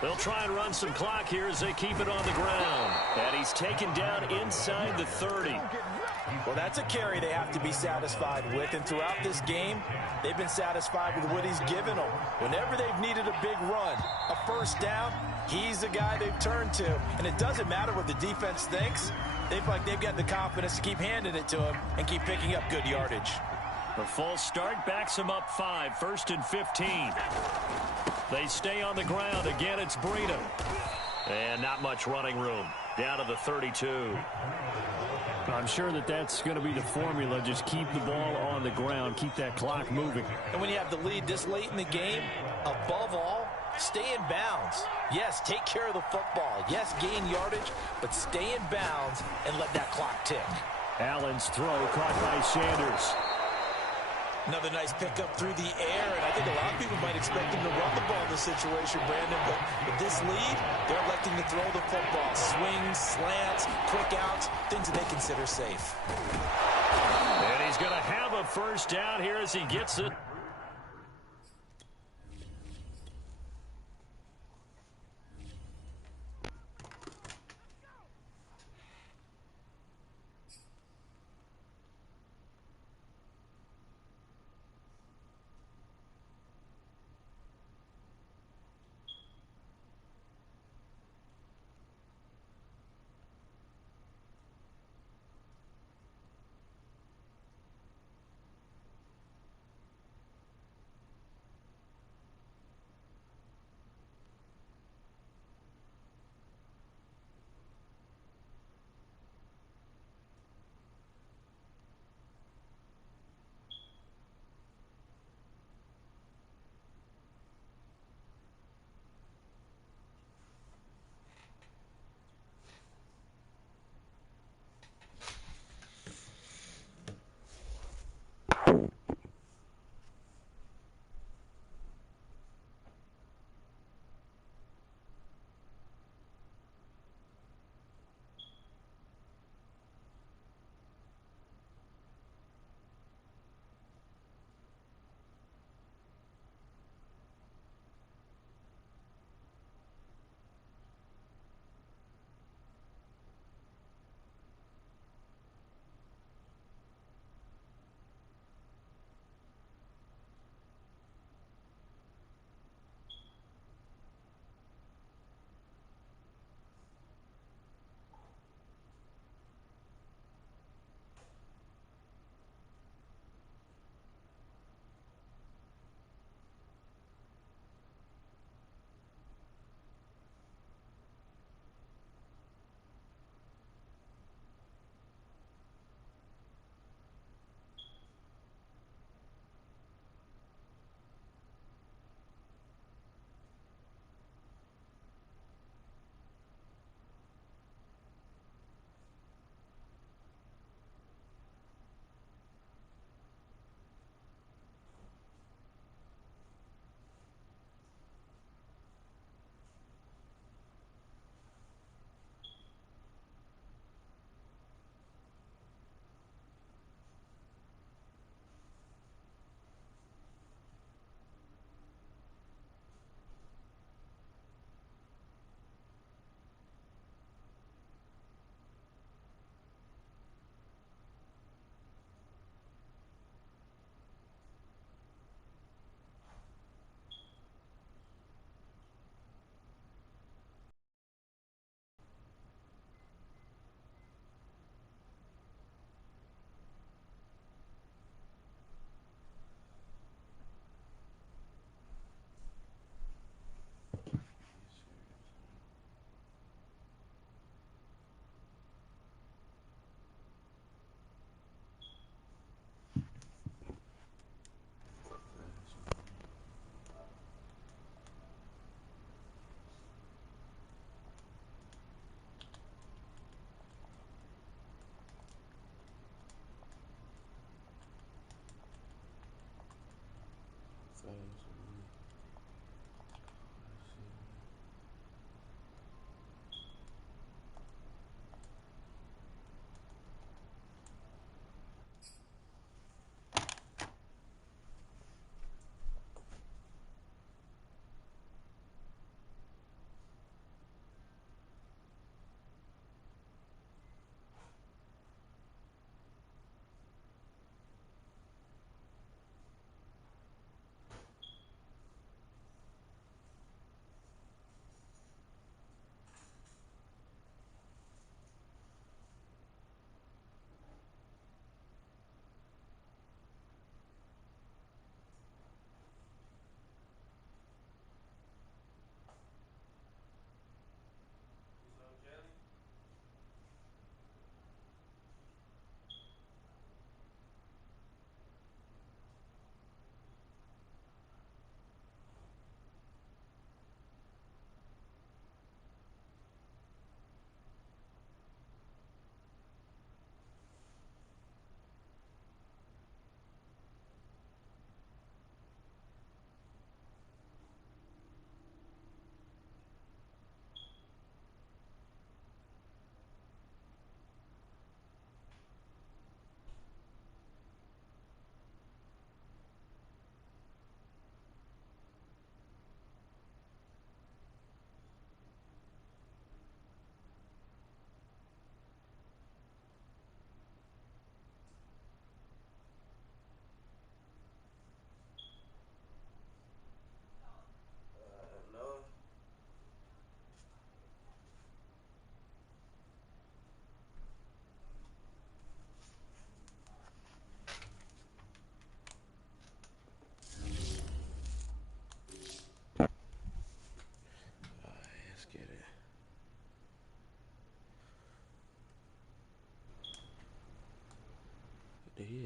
They'll try and run some clock here as they keep it on the ground. And he's taken down inside the 30. Well, that's a carry they have to be satisfied with. And throughout this game, they've been satisfied with what he's given them. Whenever they've needed a big run, a first down, he's the guy they've turned to. And it doesn't matter what the defense thinks. They feel like they've got the confidence to keep handing it to him and keep picking up good yardage. The false start backs him up 5. 1st and 15. They stay on the ground. Again, it's Breida. And not much running room. Down to the 32. I'm sure that that's going to be the formula. Just keep the ball on the ground. Keep that clock moving. And when you have the lead this late in the game, above all, stay in bounds. Yes, take care of the football. Yes, gain yardage, but stay in bounds and let that clock tick. Allen's throw caught by Sanders. Another nice pickup through the air, and I think a lot of people might expect him to run the ball in this situation, Brandon, but with this lead, they're electing to throw the football. Swings, slants, quick outs, things that they consider safe. And he's going to have a first down here as he gets it.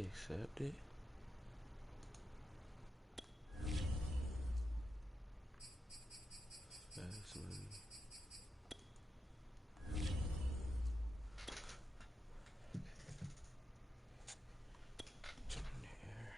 accept it? Fast money. Jump in the air.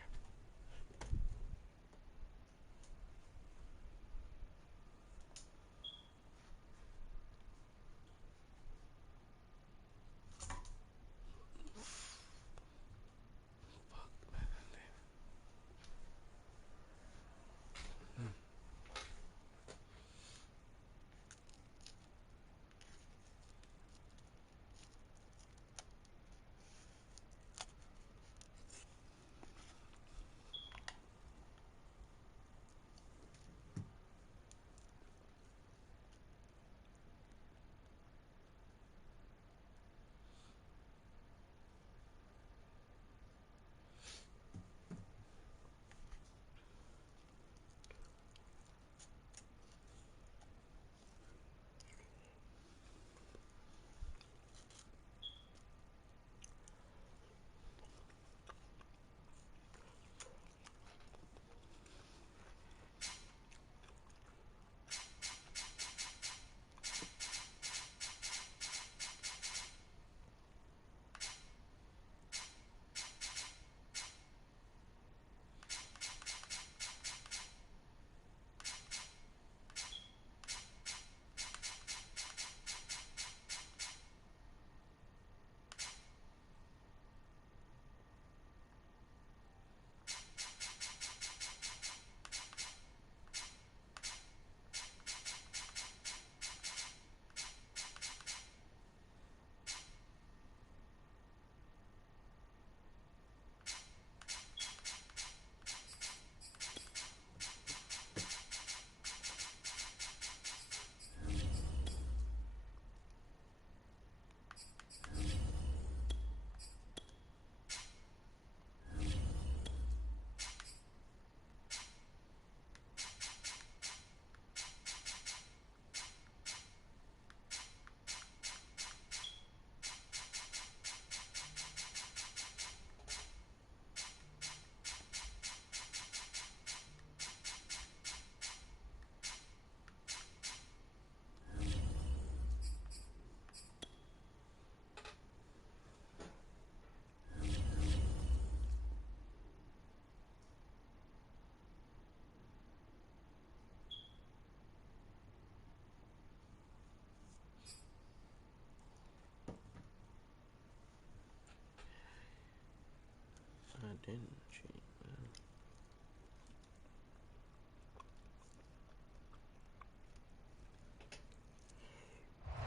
I didn't cheat, man.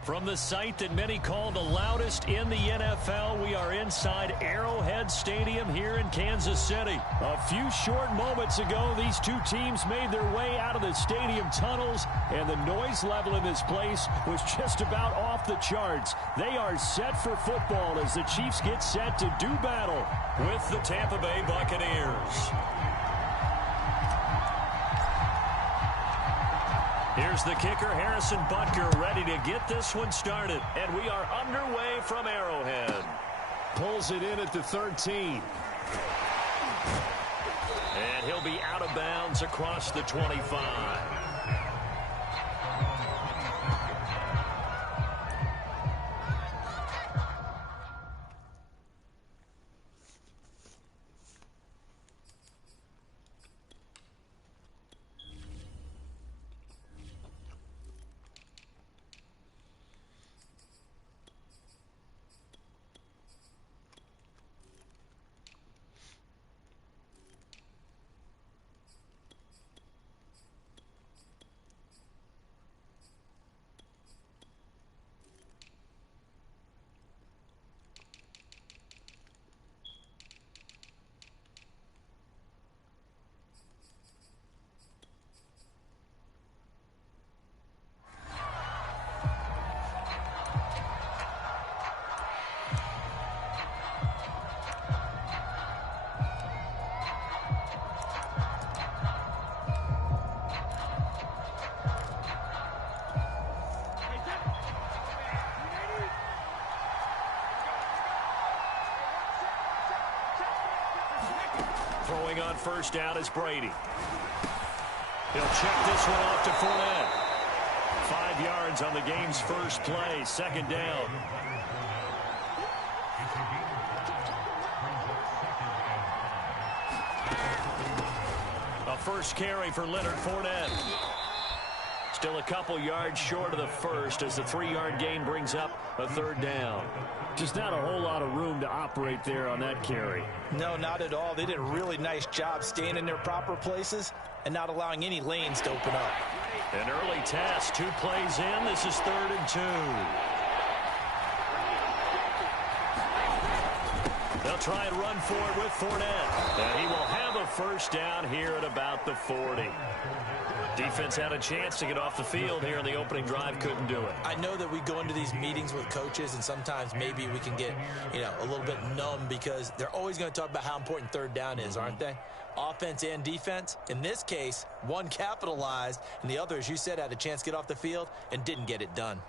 From the site that many call the loudest in the NFL, we are inside Arrowhead Stadium here in Kansas City. A few short moments ago, these two teams made their way out of the stadium tunnels, and the noise level in this place was just about off the charts. They are set for football as the Chiefs get set to do battle with the Tampa Bay Buccaneers. Here's the kicker, Harrison Butker, ready to get this one started. And we are underway from Arrowhead. Pulls it in at the 13. And he'll be out of bounds across the 25. Throwing on first down is Brady. He'll check this one off to Fournette. 5 yards on the game's first play, second down. A first carry for Leonard Fournette. Still a couple yards short of the first as the 3-yard gain brings up a third down. Just not a whole lot of room to operate there on that carry. No, not at all. They did a really nice job staying in their proper places and not allowing any lanes to open up. An early test, 2 plays in. This is 3rd and 2. They'll try and run for it with Fournette. And he will have a first down here at about the 40. Defense had a chance to get off the field here in the opening drive, couldn't do it. I know that we go into these meetings with coaches, and sometimes maybe we can get, a little bit numb because they're always going to talk about how important third down is, aren't they? Offense and defense. In this case, one capitalized, and the other, as you said, had a chance to get off the field and didn't get it done.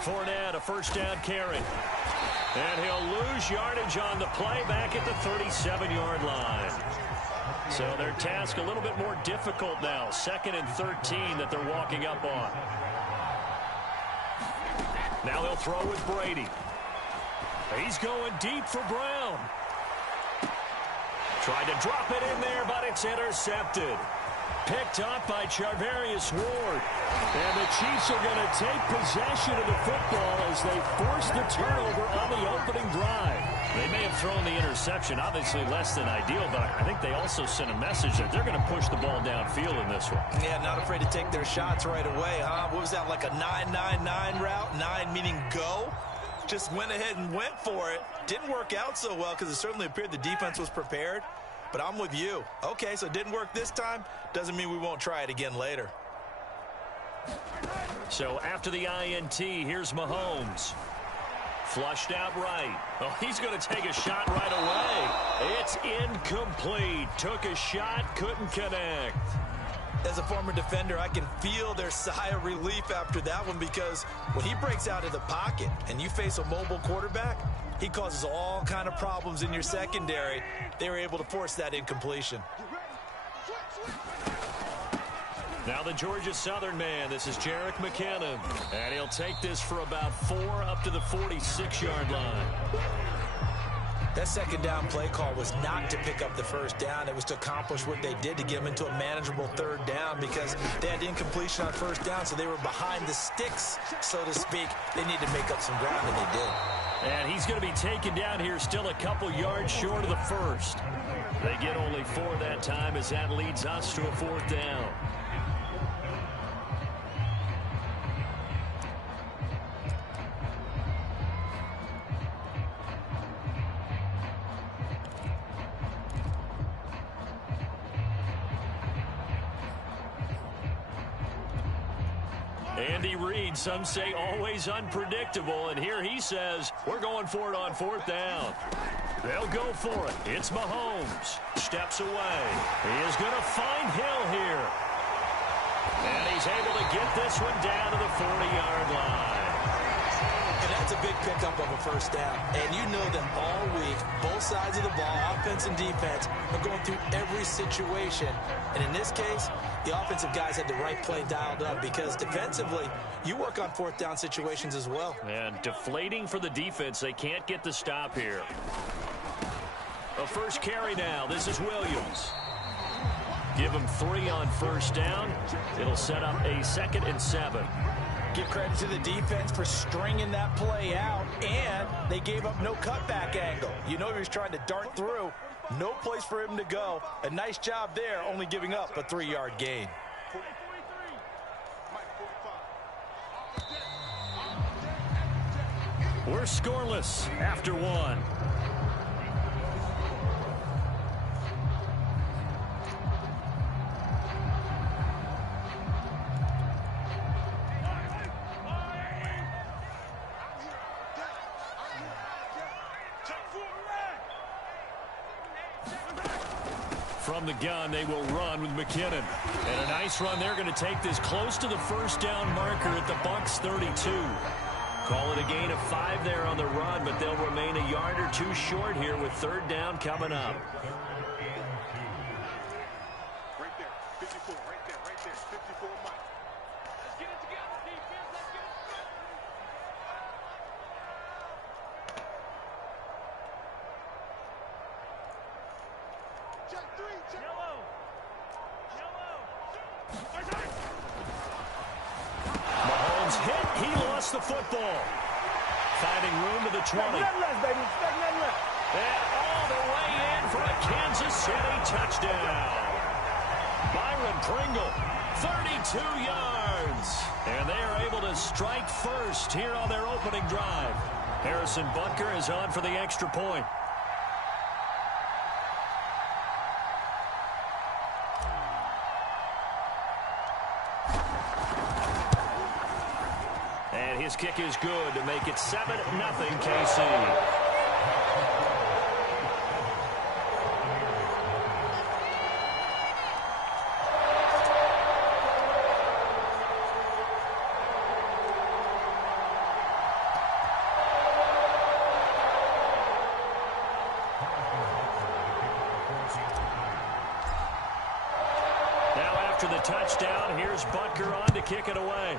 Fournette, a first down carry. And he'll lose yardage on the play back at the 37-yard line. So their task a little bit more difficult now. 2nd and 13 that they're walking up on. Now they'll throw with Brady. He's going deep for Brown. Tried to drop it in there, but it's intercepted. Picked up by Charvarius Ward. And the Chiefs are going to take possession of the football as they force the turnover on the opening drive. They may have thrown the interception, obviously less than ideal, but I think they also sent a message that they're going to push the ball downfield in this one. Yeah, not afraid to take their shots right away, huh? What was that, like a 9-9-9 route? 9 meaning go? Just went ahead and went for it. Didn't work out so well because it certainly appeared the defense was prepared. But I'm with you. Okay, so it didn't work this time. Doesn't mean we won't try it again later. So after the INT, here's Mahomes. Flushed out right. Oh, he's going to take a shot right away. It's incomplete. Took a shot, couldn't connect. As a former defender, I can feel their sigh of relief after that one because when he breaks out of the pocket and you face a mobile quarterback, he causes all kind of problems in your secondary. They were able to force that incompletion. Now the Georgia Southern man. This is Jerick McKinnon. And he'll take this for about 4 up to the 46-yard line. That second down play call was not to pick up the first down. It was to accomplish what they did to get them into a manageable third down because they had incompletion on first down, so they were behind the sticks, so to speak. They needed to make up some ground, and they did. And he's going to be taken down here still a couple yards short of the first. They get only 4 that time as that leads us to a 4th down. Andy Reid, some say always unpredictable, and here he says we're going for it on 4th down. They'll go for it. It's Mahomes. Steps away. He is going to find Hill here. And he's able to get this one down to the 40-yard line. And that's a big pickup of a first down. And you know that all week, both sides of the ball, offense and defense, are going through every situation. And in this case, the offensive guys had the right play dialed up because defensively, you work on 4th down situations as well. And deflating for the defense. They can't get the stop here. A first carry now. This is Williams. Give him 3 on first down. It'll set up a 2nd and 7. Give credit to the defense for stringing that play out, and they gave up no cutback angle. You know he was trying to dart through. No place for him to go. A nice job there, only giving up a 3-yard gain. We're scoreless after 1. From the gun, they will run with McKinnon. And a nice run. They're going to take this close to the first down marker at the Bucs 32. Call it a gain of 5 there on the run, but they'll remain a yard or two short here with third down coming up. Right there, 54, right there, 54 miles. Let's get it together, defense. Let's get it together. Check 3, check. Yellow. Mahomes hit. He lost the football. Finding room to the 20. Nothing less, baby. Expect nothing less. And all the way in for a Kansas City touchdown. Byron Pringle, 32 yards. And they are able to strike first here on their opening drive. Harrison Butker is on for the extra point. And his kick is good to make it 7-0 KC. Now after the touchdown, here's Butker on to kick it away.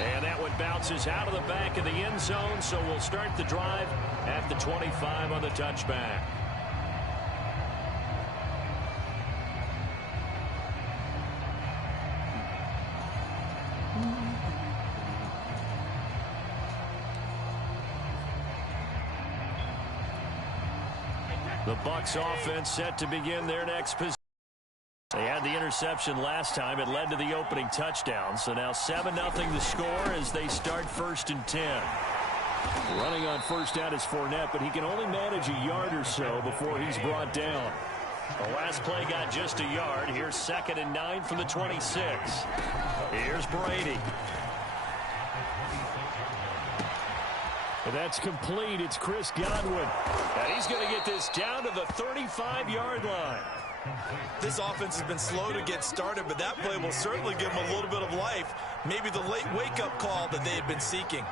And that one bounces out of the back of the end zone, so we'll start the drive at the 25 on the touchback. The Bucs offense set to begin their next possession. They had the interception last time. It led to the opening touchdown. So now 7-0 the score as they start 1st and 10. Running on first down is Fournette, but he can only manage a yard or so before he's brought down. The last play got just a yard. Here's 2nd and 9 from the 26. Here's Brady. And that's complete. It's Chris Godwin. And he's going to get this down to the 35-yard line. This offense has been slow to get started, but that play will certainly give them a little bit of life. Maybe the late wake-up call that they had been seeking.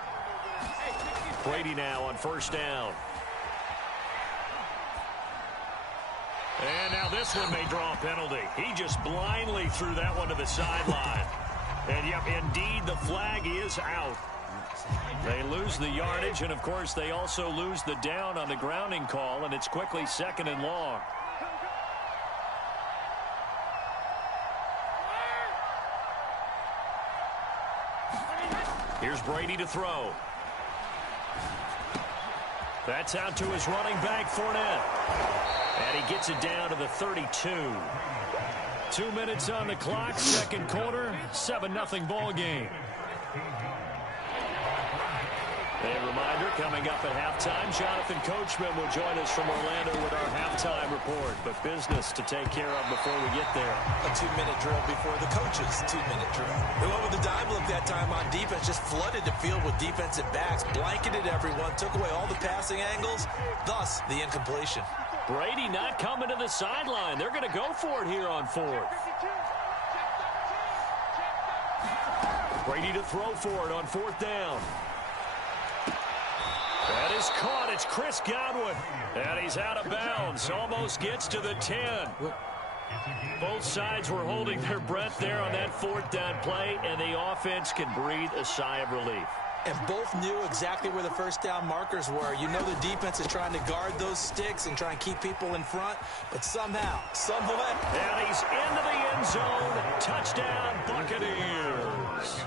Brady now on first down. And now this one may draw a penalty. He just blindly threw that one to the sideline. And, yep, indeed, the flag is out. They lose the yardage, and, of course, they also lose the down on the grounding call, and it's quickly 2nd and long. Here's Brady to throw. That's out to his running back, Fournette. And he gets it down to the 32. 2 minutes on the clock, second quarter, 7-0 ball game. A reminder, coming up at halftime, Jonathan Coachman will join us from Orlando with our halftime report. But business to take care of before we get there. A 2-minute drill before the coach's 2-minute drill. They went with the dime look that time on defense, just flooded the field with defensive backs, blanketed everyone, took away all the passing angles, thus the incompletion. Brady not coming to the sideline. They're going to go for it here on 4th. Brady to throw for it on 4th down. That is caught. It's Chris Godwin. And he's out of bounds. Almost gets to the 10. Both sides were holding their breath there on that 4th down play, and the offense can breathe a sigh of relief. And both knew exactly where the first down markers were. You know the defense is trying to guard those sticks and try and keep people in front, but somehow, somewhat. And he's into the end zone. Touchdown, Buccaneers.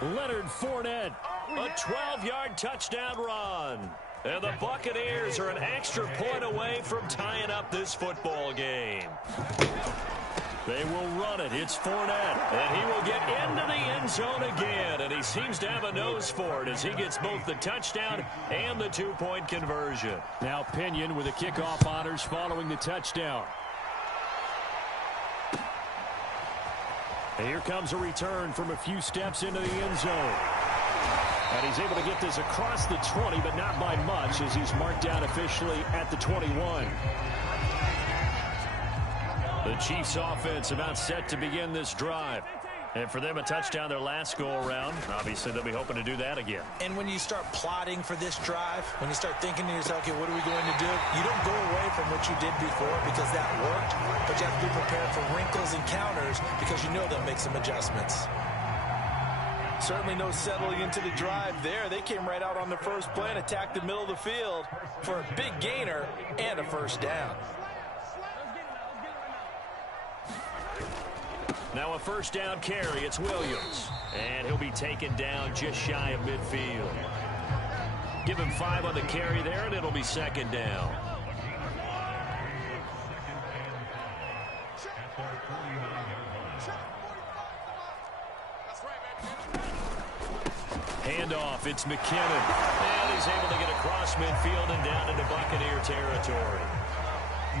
Leonard Fournette, a 12-yard touchdown run. And the Buccaneers are an extra point away from tying up this football game. They will run it. It's Fournette, and he will get into the end zone again. And he seems to have a nose for it as he gets both the touchdown and the 2-point conversion. Now Pinion with the kickoff honors following the touchdown. And here comes a return from a few steps into the end zone. And he's able to get this across the 20, but not by much, as he's marked down officially at the 21. The Chiefs offense about set to begin this drive. And for them, a touchdown their last go-around. Obviously, they'll be hoping to do that again. And when you start plotting for this drive, when you start thinking to yourself, okay, what are we going to do? You don't go away from what you did before because that worked, but you have to be prepared for wrinkles and counters because you know they'll make some adjustments. Certainly no settling into the drive there. They came right out on the first play and attacked the middle of the field for a big gainer and a first down. Now a first down carry. It's Williams. And he'll be taken down just shy of midfield. Give him 5 on the carry there, and it'll be second down. Handoff, it's McKinnon. And he's able to get across midfield and down into Buccaneer territory.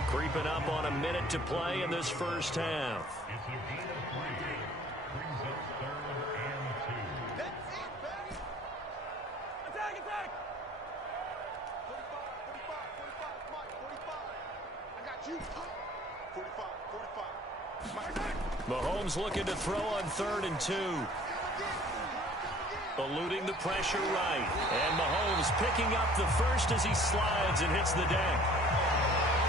Creeping up on a minute to play in this first half. Mahomes looking to throw on 3rd and 2. Eluding the pressure right. And Mahomes picking up the first as he slides and hits the deck.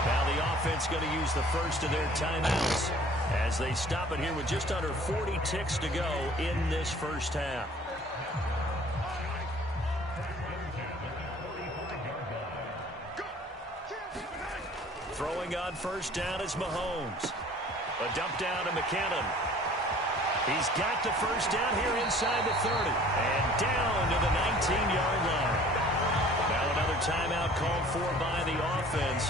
Now the offense going to use the first of their timeouts as they stop it here with just under 40 ticks to go in this first half. Throwing on first down is Mahomes. A dump down to McKinnon. He's got the first down here inside the 30. And down to the 19-yard line. Now another timeout called for by the offense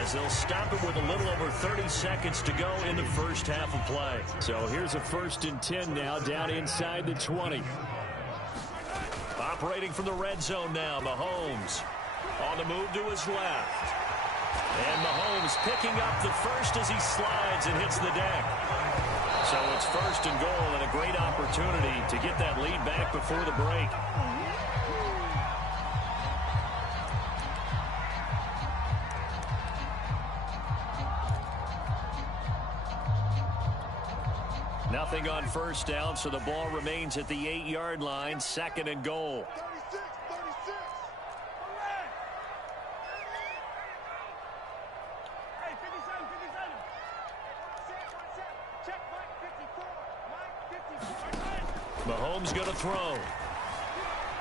as they'll stop it with a little over 30 seconds to go in the first half of play. So here's a 1st and 10 now down inside the 20. Operating from the red zone now, Mahomes on the move to his left. And Mahomes picking up the first as he slides and hits the deck. So it's 1st and goal and a great opportunity to get that lead back before the break. Nothing on first down, so the ball remains at the 8-yard line, 2nd and goal. Mahomes going to throw.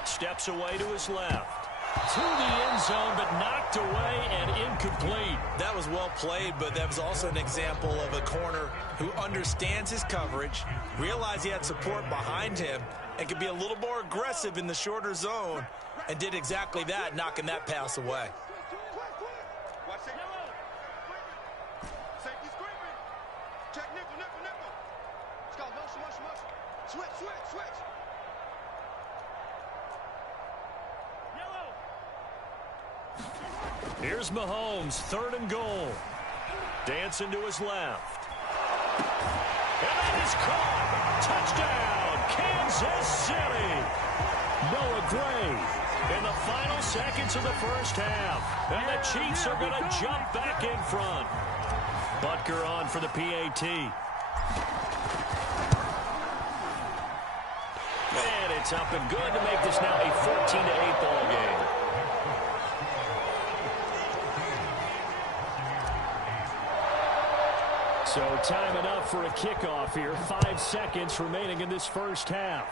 Steps away to his left. To the end zone, but knocked away and incomplete. That was well played, but that was also an example of a corner who understands his coverage, realized he had support behind him, and could be a little more aggressive in the shorter zone, and did exactly that, knocking that pass away. Here's Mahomes, 3rd and goal. Dancing to his left. And that is caught. Touchdown, Kansas City. Noah Gray in the final seconds of the first half. And the Chiefs are going to jump back in front. Butker on for the PAT. And it's up and good to make this now a 14-8 ball game. So time enough for a kickoff here. 5 seconds remaining in this first half.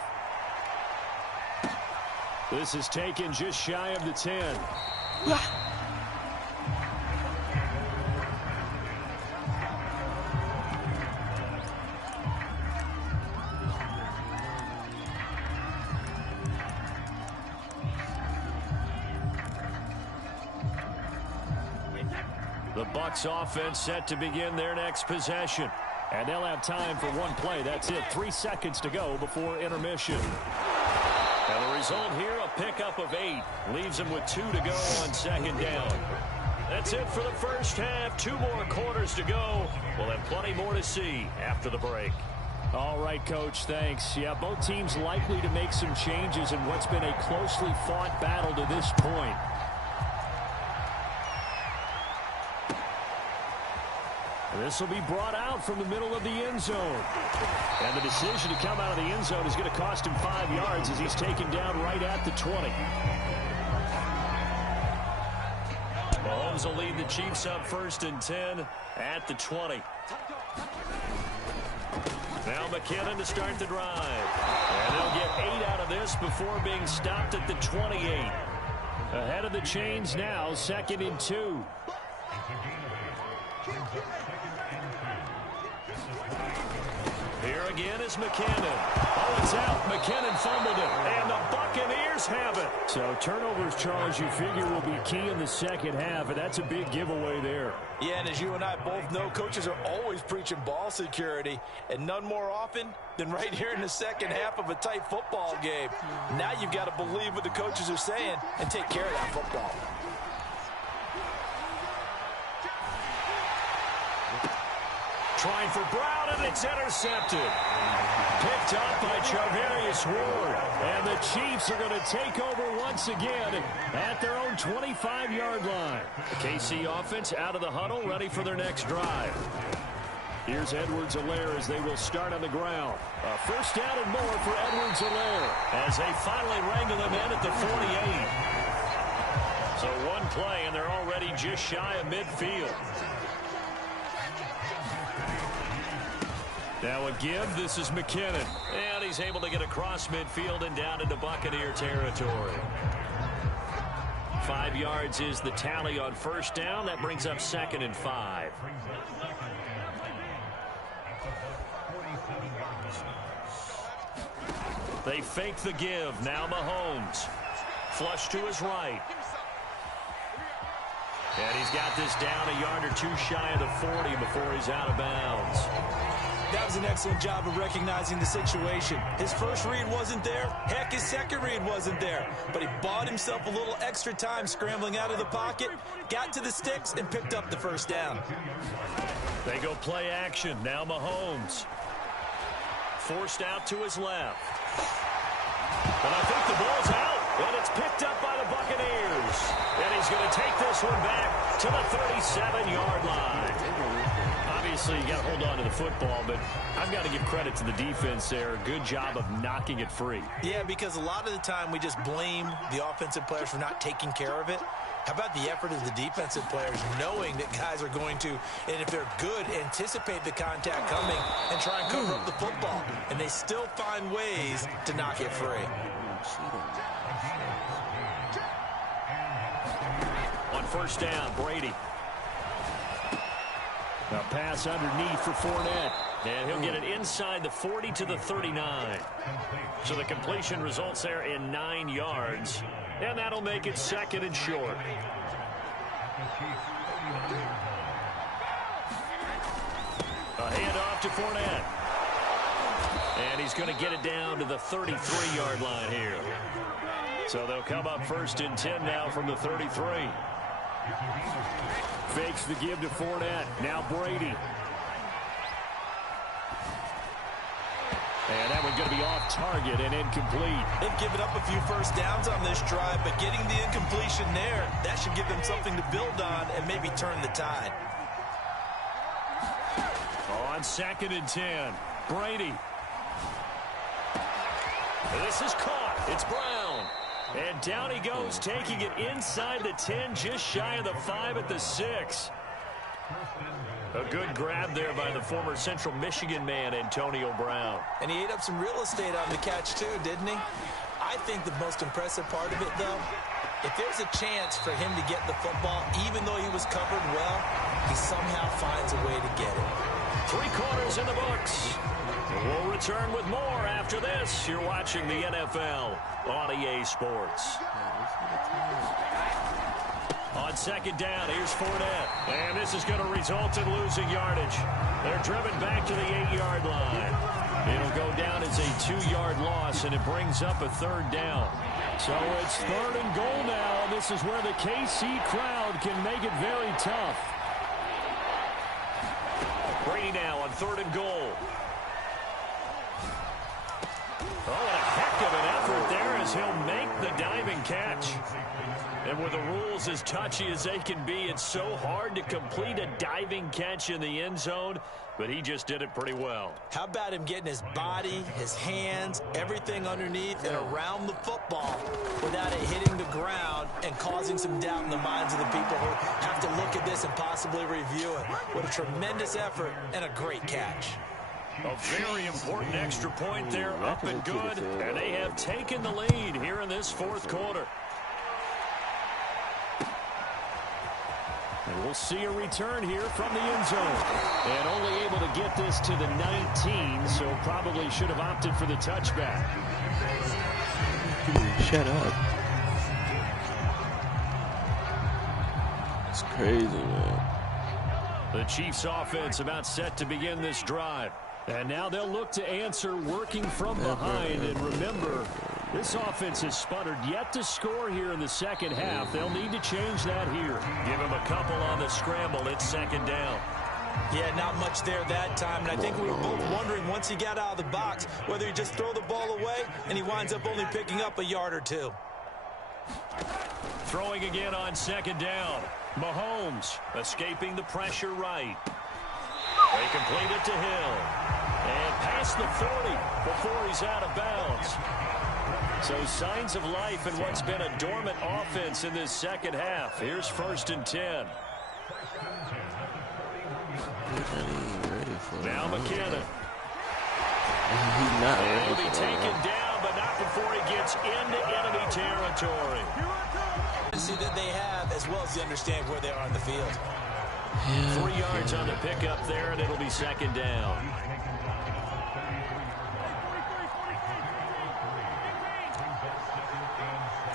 This is taken just shy of the 10. The Bucs offense set to begin their next possession. And they'll have time for one play. That's it. 3 seconds to go before intermission. And the result here, a pickup of 8. Leaves them with 2 to go on 2nd down. That's it for the first half. 2 more quarters to go. We'll have plenty more to see after the break. All right, Coach, thanks. Yeah, both teams likely to make some changes in what's been a closely fought battle to this point. This will be brought out from the middle of the end zone. And the decision to come out of the end zone is going to cost him 5 yards as he's taken down right at the 20. Mahomes will lead the Chiefs up 1st and 10 at the 20. Now McKinnon to start the drive. And they'll get 8 out of this before being stopped at the 28. Ahead of the chains now, 2nd and 2. Here again is McKinnon. Oh, it's out. McKinnon fumbled it. And the Buccaneers have it. So turnovers, Charles, you figure will be key in the second half, and that's a big giveaway there. Yeah, and as you and I both know, coaches are always preaching ball security, and none more often than right here in the second half of a tight football game. Now you've got to believe what the coaches are saying and take care of that football. Trying for Brown, and it's intercepted. Picked up by Charvarius Ward. And the Chiefs are going to take over once again at their own 25-yard line. The KC offense out of the huddle, ready for their next drive. Here's Edwards-Helaire as they will start on the ground. A 1st down and more for Edwards-Helaire as they finally wrangle him in at the 48. So one play, and they're already just shy of midfield. Now a give. This is McKinnon. And he's able to get across midfield and down into Buccaneer territory. 5 yards is the tally on 1st down. That brings up 2nd and 5. They fake the give. Now Mahomes. Flush to his right. And he's got this down a yard or two shy of the 40 before he's out of bounds. That was an excellent job of recognizing the situation. His first read wasn't there. Heck, his second read wasn't there. But he bought himself a little extra time scrambling out of the pocket, got to the sticks, and picked up the 1st down. They go play action. Now Mahomes. Forced out to his left. But I think the ball's out. And it's picked up by the Buccaneers. And he's going to take this one back to the 37-yard line. Obviously, you got to hold on to the football, but I've got to give credit to the defense there. Good job of knocking it free. Yeah, because a lot of the time we just blame the offensive players for not taking care of it. How about the effort of the defensive players knowing that guys are going to, and if they're good, anticipate the contact coming and try and cover up the football. And they still find ways to knock it free. On 1st down, Brady. A pass underneath for Fournette. And he'll get it inside the 40 to the 39. So the completion results there in 9 yards. And that'll make it 2nd and short. A handoff to Fournette. And he's going to get it down to the 33-yard line here. So they'll come up 1st and 10 now from the 33. Fakes the give to Fournette. Now Brady. And that one's going to be off target and incomplete. They've given up a few 1st downs on this drive, but getting the incompletion there, that should give them something to build on and maybe turn the tide. On 2nd and 10, Brady. This is caught. It's Brown. And down he goes, taking it inside the 10, just shy of the 5 at the 6. A good grab there by the former Central Michigan man, Antonio Brown. And he ate up some real estate on the catch, too, didn't he? I think the most impressive part of it, though, if there's a chance for him to get the football, even though he was covered well, he somehow finds a way to get it. 3 quarters in the books. We'll return with more after this. You're watching the NFL on EA Sports. On 2nd down, here's Fournette. And this is going to result in losing yardage. They're driven back to the 8-yard line. It'll go down as a 2-yard loss, and it brings up a 3rd down. So it's 3rd and goal now, and this is where the KC crowd can make it very tough. Brady now on 3rd and goal. Oh, and a heck of an effort there as he'll make the diving catch. And with the rules as touchy as they can be, it's so hard to complete a diving catch in the end zone, but he just did it pretty well. How about him getting his body, his hands, everything underneath and around the football without it hitting the ground and causing some doubt in the minds of the people who have to look at this and possibly review it. What a tremendous effort and a great catch. A very important extra point there, up and good, and they have taken the lead here in this fourth quarter. And we'll see a return here from the end zone. And only able to get this to the 19, so probably should have opted for the touchback. Shut up. It's crazy, man. The Chiefs offense about set to begin this drive. And now they'll look to answer working from behind. And remember, this offense has sputtered yet to score here in the second half. They'll need to change that here. Give him a couple on the scramble. It's second down. Yeah, not much there that time. And I think we were both wondering once he got out of the box whether he just throw the ball away and he winds up only picking up a yard or two. Throwing again on second down. Mahomes escaping the pressure right. They complete it to Hill. And past the 40 before he's out of bounds. So signs of life in what's been a dormant offense in this second half. Here's 1st and 10. Now McKinnon. He's not ready. He'll be taken down, but not before he gets into enemy territory. See that they have, as well as they understand where they are on the field. 3 yards on the pickup there, and it'll be second down.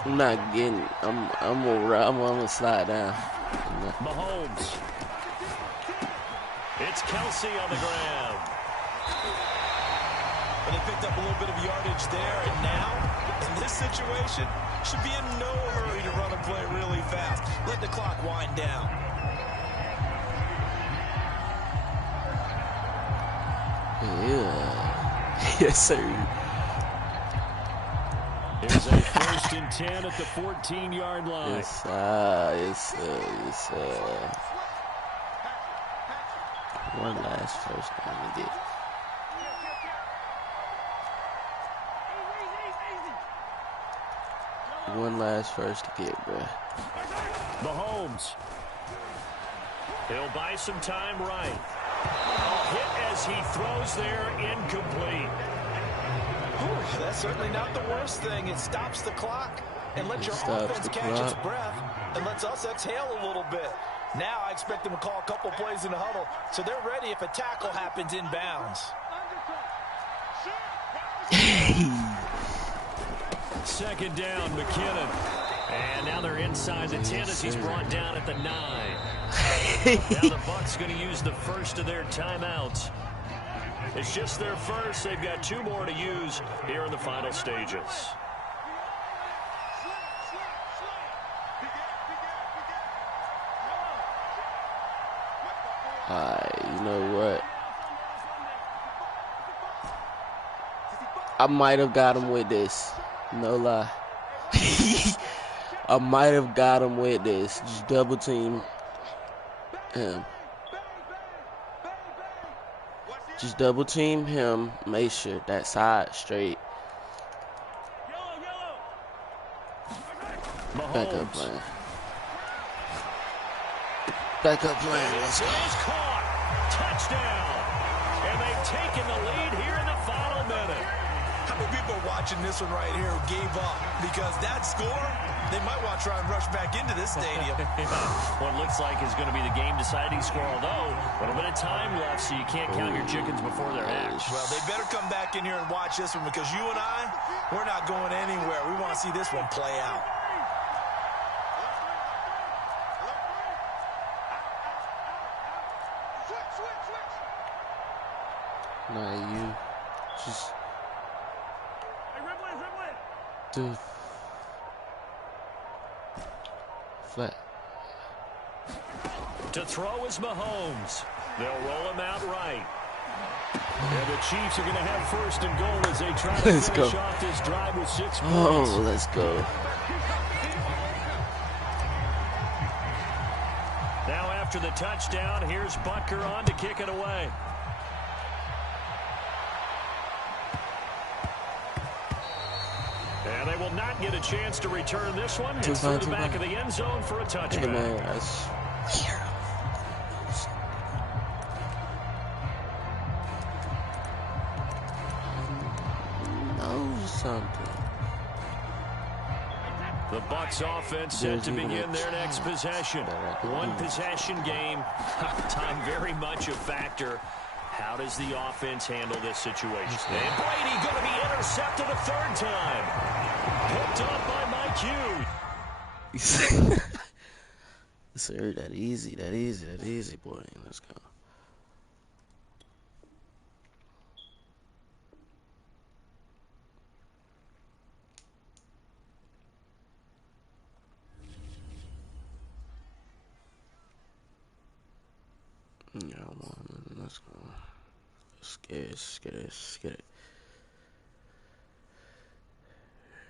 I'm not getting. I'm gonna slide down. Mahomes. It's Kelsey on the ground. But they picked up a little bit of yardage there, and now, in this situation, should be in no hurry to run a play really fast. Let the clock wind down. Yeah. Yes, sir. Here's a 1st and 10 at the 14-yard line. Yes, one last first down to get. One last first to get, bro. Mahomes. He'll buy some time right. A hit as he throws there, incomplete. Whew, that's certainly not the worst thing. It stops the clock and lets your offense catch its breath and lets us exhale a little bit. Now I expect them to call a couple plays in the huddle, so they're ready if a tackle happens inbounds. Second down, McKinnon. And now they're inside the 10 as he's brought down at the 9. Now the Bucs going to use the first of their timeouts. It's just their first. They've got 2 more to use here in the final stages. You know what? I might have got him with this. No lie. I might have got him with this. Just double team him. Just double team him. Make sure that side straight. Back up plan. Back up plan. Let's go. Caught. Touchdown. And they've taken the lead here in the final minute. How many people are watching this one right here who gave up? Because that score, they might want to try and rush back into this stadium. What looks like is going to be the game-deciding score, although a little bit of time left, so you can't count your chickens before they're hatched. Well, they better come back in here and watch this one because you and I, we're not going anywhere. We want to see this one play out. Nah, you just do flat. To throw is Mahomes. They'll roll him out right. And the Chiefs are going to have first and goal as they try to Let's finish go. off this drive with 6 points. Oh, let's go. Now after the touchdown, here's Butker on to kick it away. And they will not get a chance to return this one. It's through the back of the end zone for a touchback. Hey, man, that's something. The Bucs offense set to begin their next possession. One possession game. Time very much a factor. How does the offense handle this situation? And Brady going to be intercepted a third time. Picked up by Mike Hughes. Sir, that easy, boy. Let's go. Yeah, let's go. Let's get it.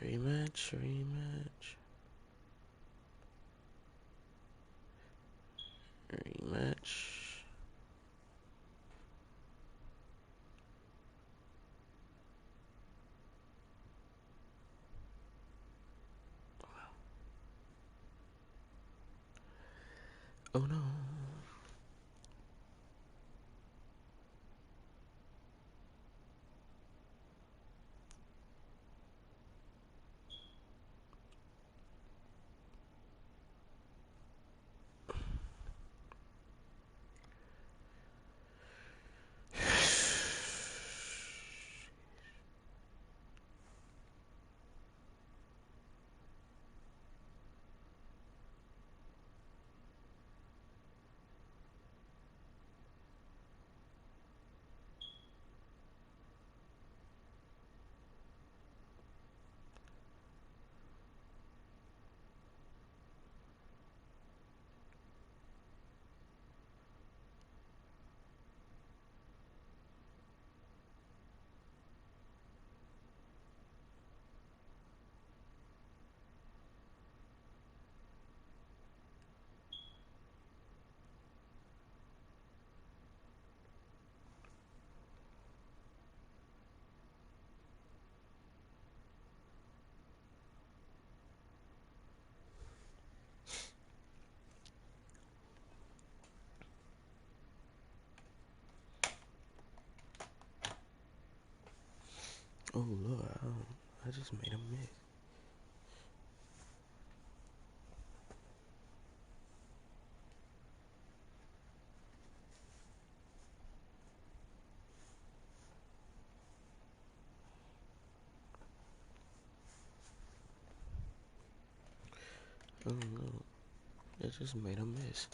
Rematch. Oh no. Oh Lord, I just made a miss. Oh no, I just made a miss.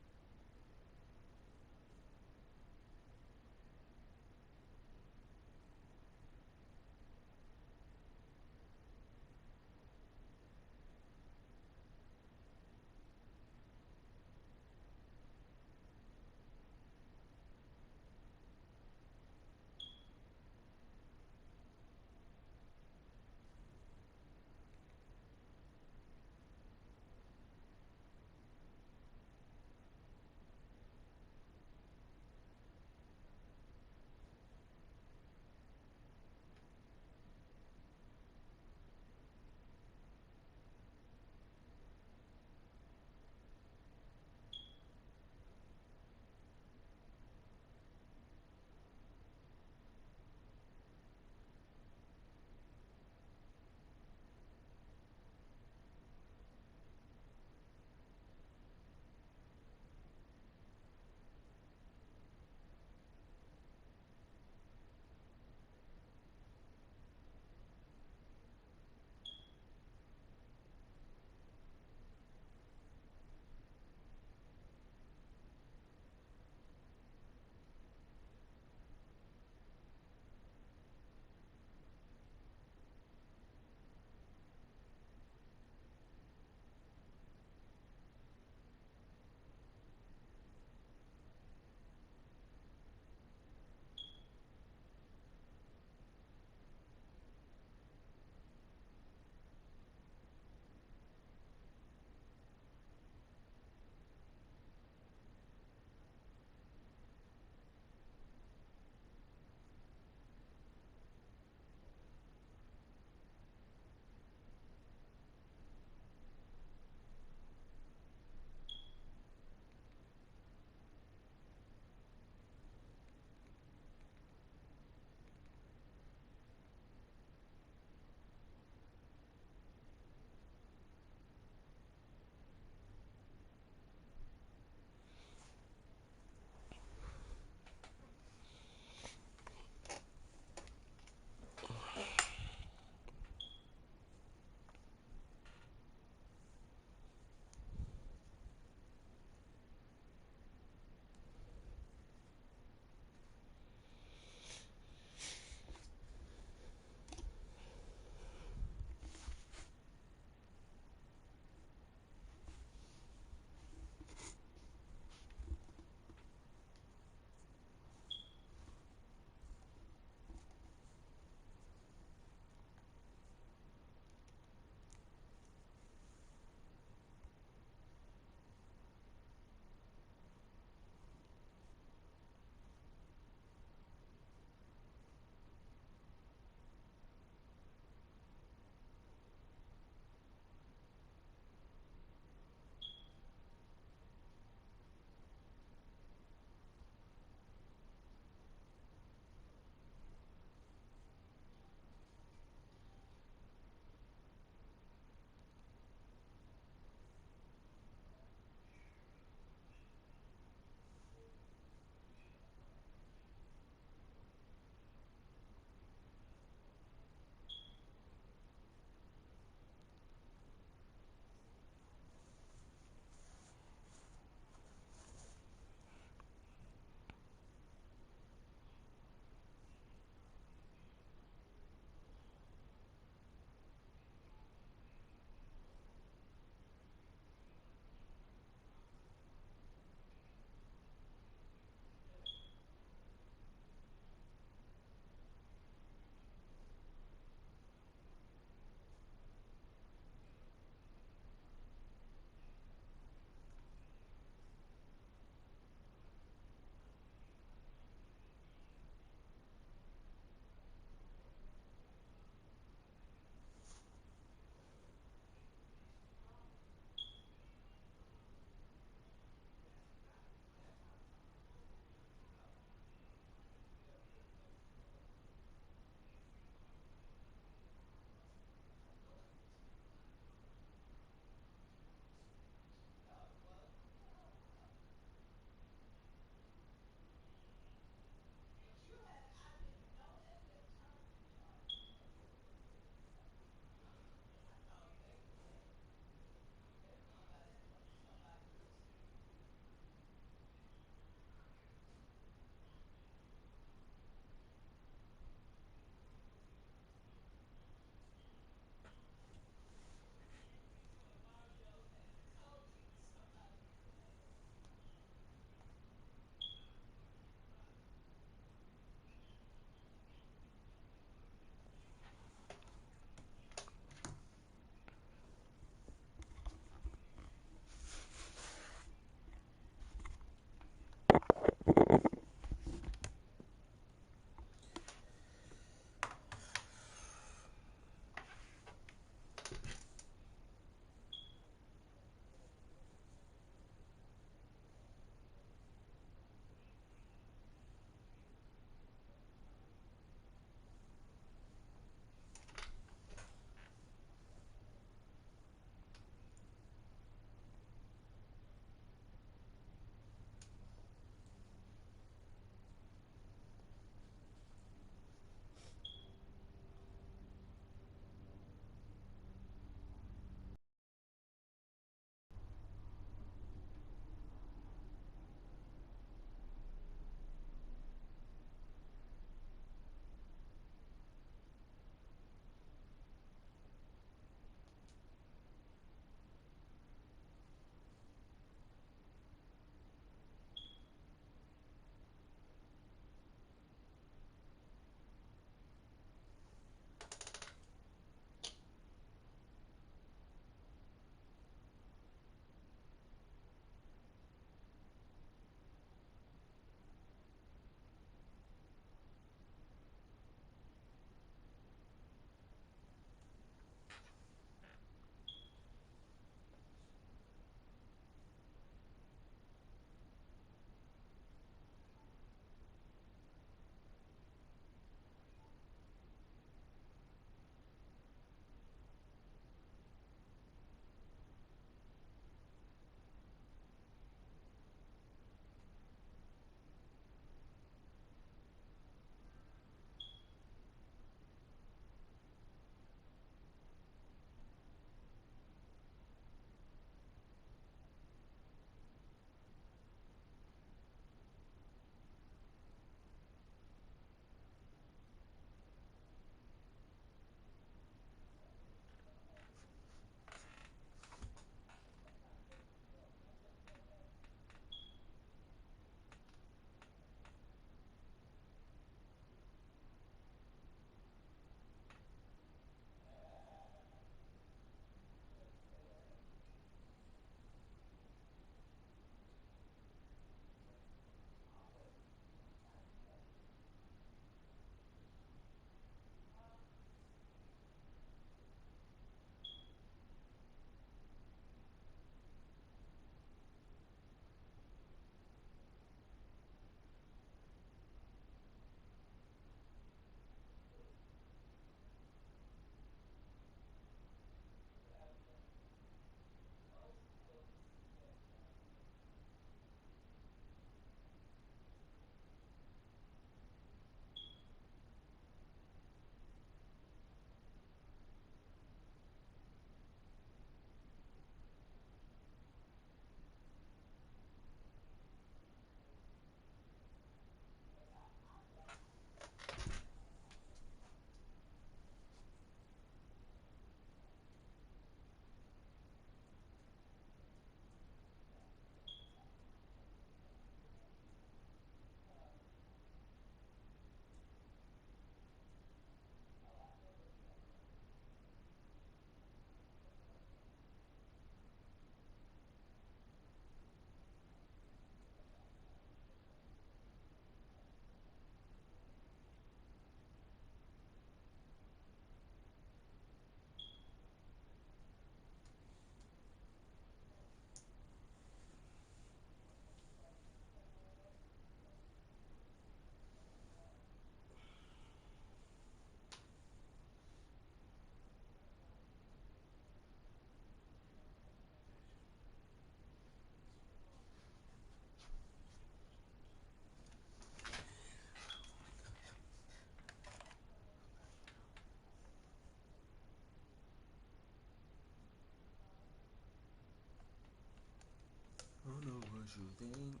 you think?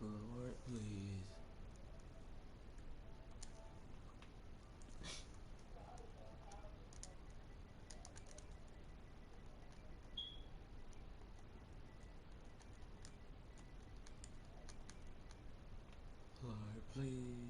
Lord, please. Lord, please.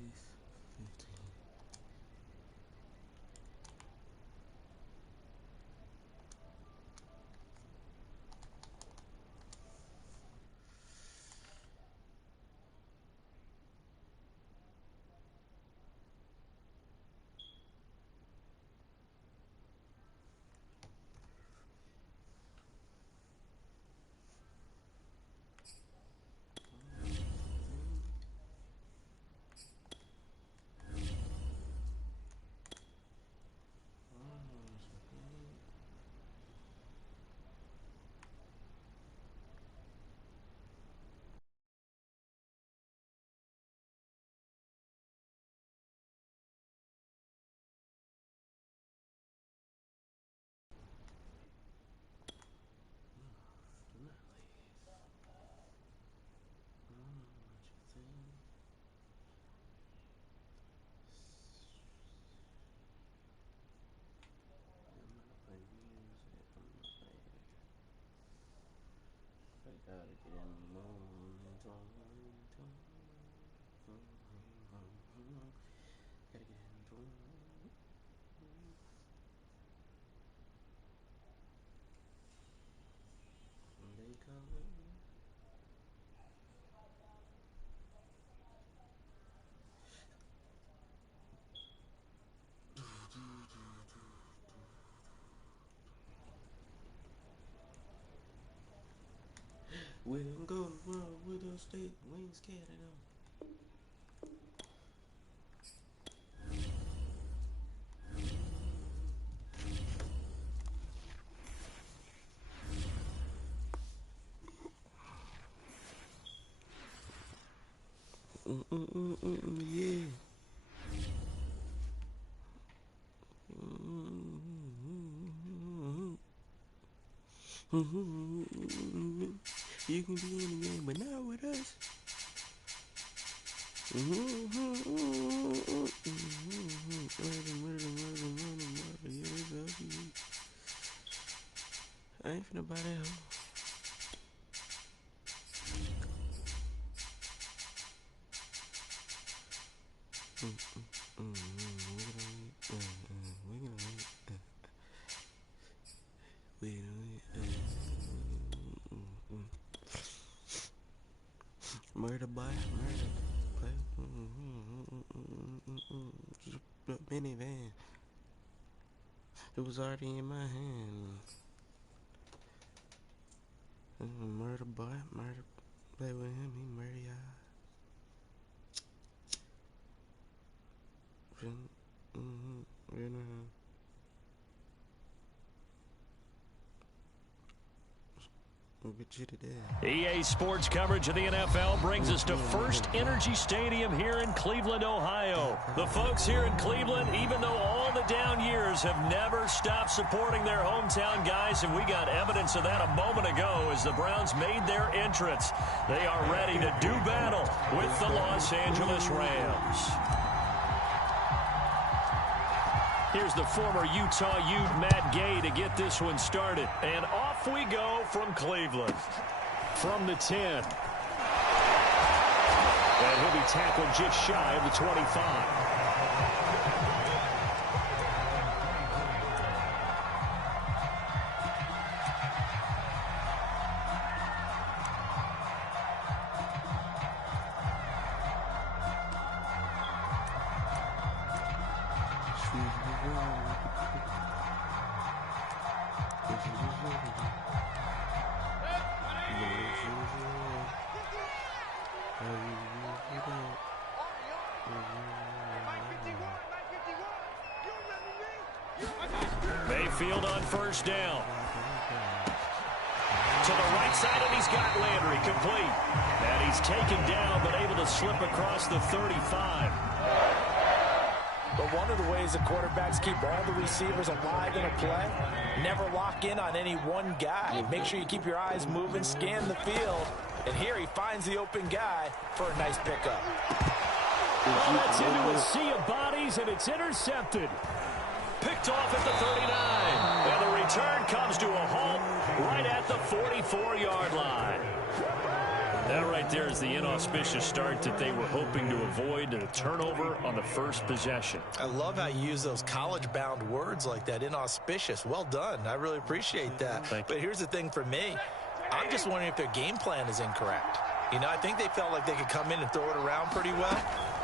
15. Gotta get in the moon. Gotta get in the moon. They calling me. We don't go to the world with a stick. We ain't scared of them. Yeah. You can be in the game, but not with us. I ain't finna buy that hoe. Murder by murder. Minivan. It was already in my hand. Murder boy, murder. Play with him, he murder y'all. EA Sports coverage of the NFL brings us to First Energy Stadium here in Cleveland, Ohio. The folks here in Cleveland, even though all the down years, have never stopped supporting their hometown guys, and we got evidence of that a moment ago as the Browns made their entrance. They are ready to do battle with the Los Angeles Rams. Here's the former Utah Ute, Matt Gay, to get this one started. And off we go from Cleveland. From the 10. And he'll be tackled just shy of the 25. Mayfield on first down. To the right side, and he's got Landry complete. And he's taken down, but able to slip across the 35. But one of the ways the quarterbacks keep all the receivers alive in a play, never lock in on any one guy. Make sure you keep your eyes moving, scan the field. And here he finds the open guy for a nice pickup. Well, that's into a sea of bodies, and it's intercepted. Picked off at the 39. And the return comes to a halt right at the 44-yard line. That right there is the inauspicious start that they were hoping to avoid, a turnover on the first possession. I love how you use those college-bound words like that, inauspicious. Well done. I really appreciate that. But here's the thing for me. I'm just wondering if their game plan is incorrect. You know, I think they felt like they could come in and throw it around pretty well.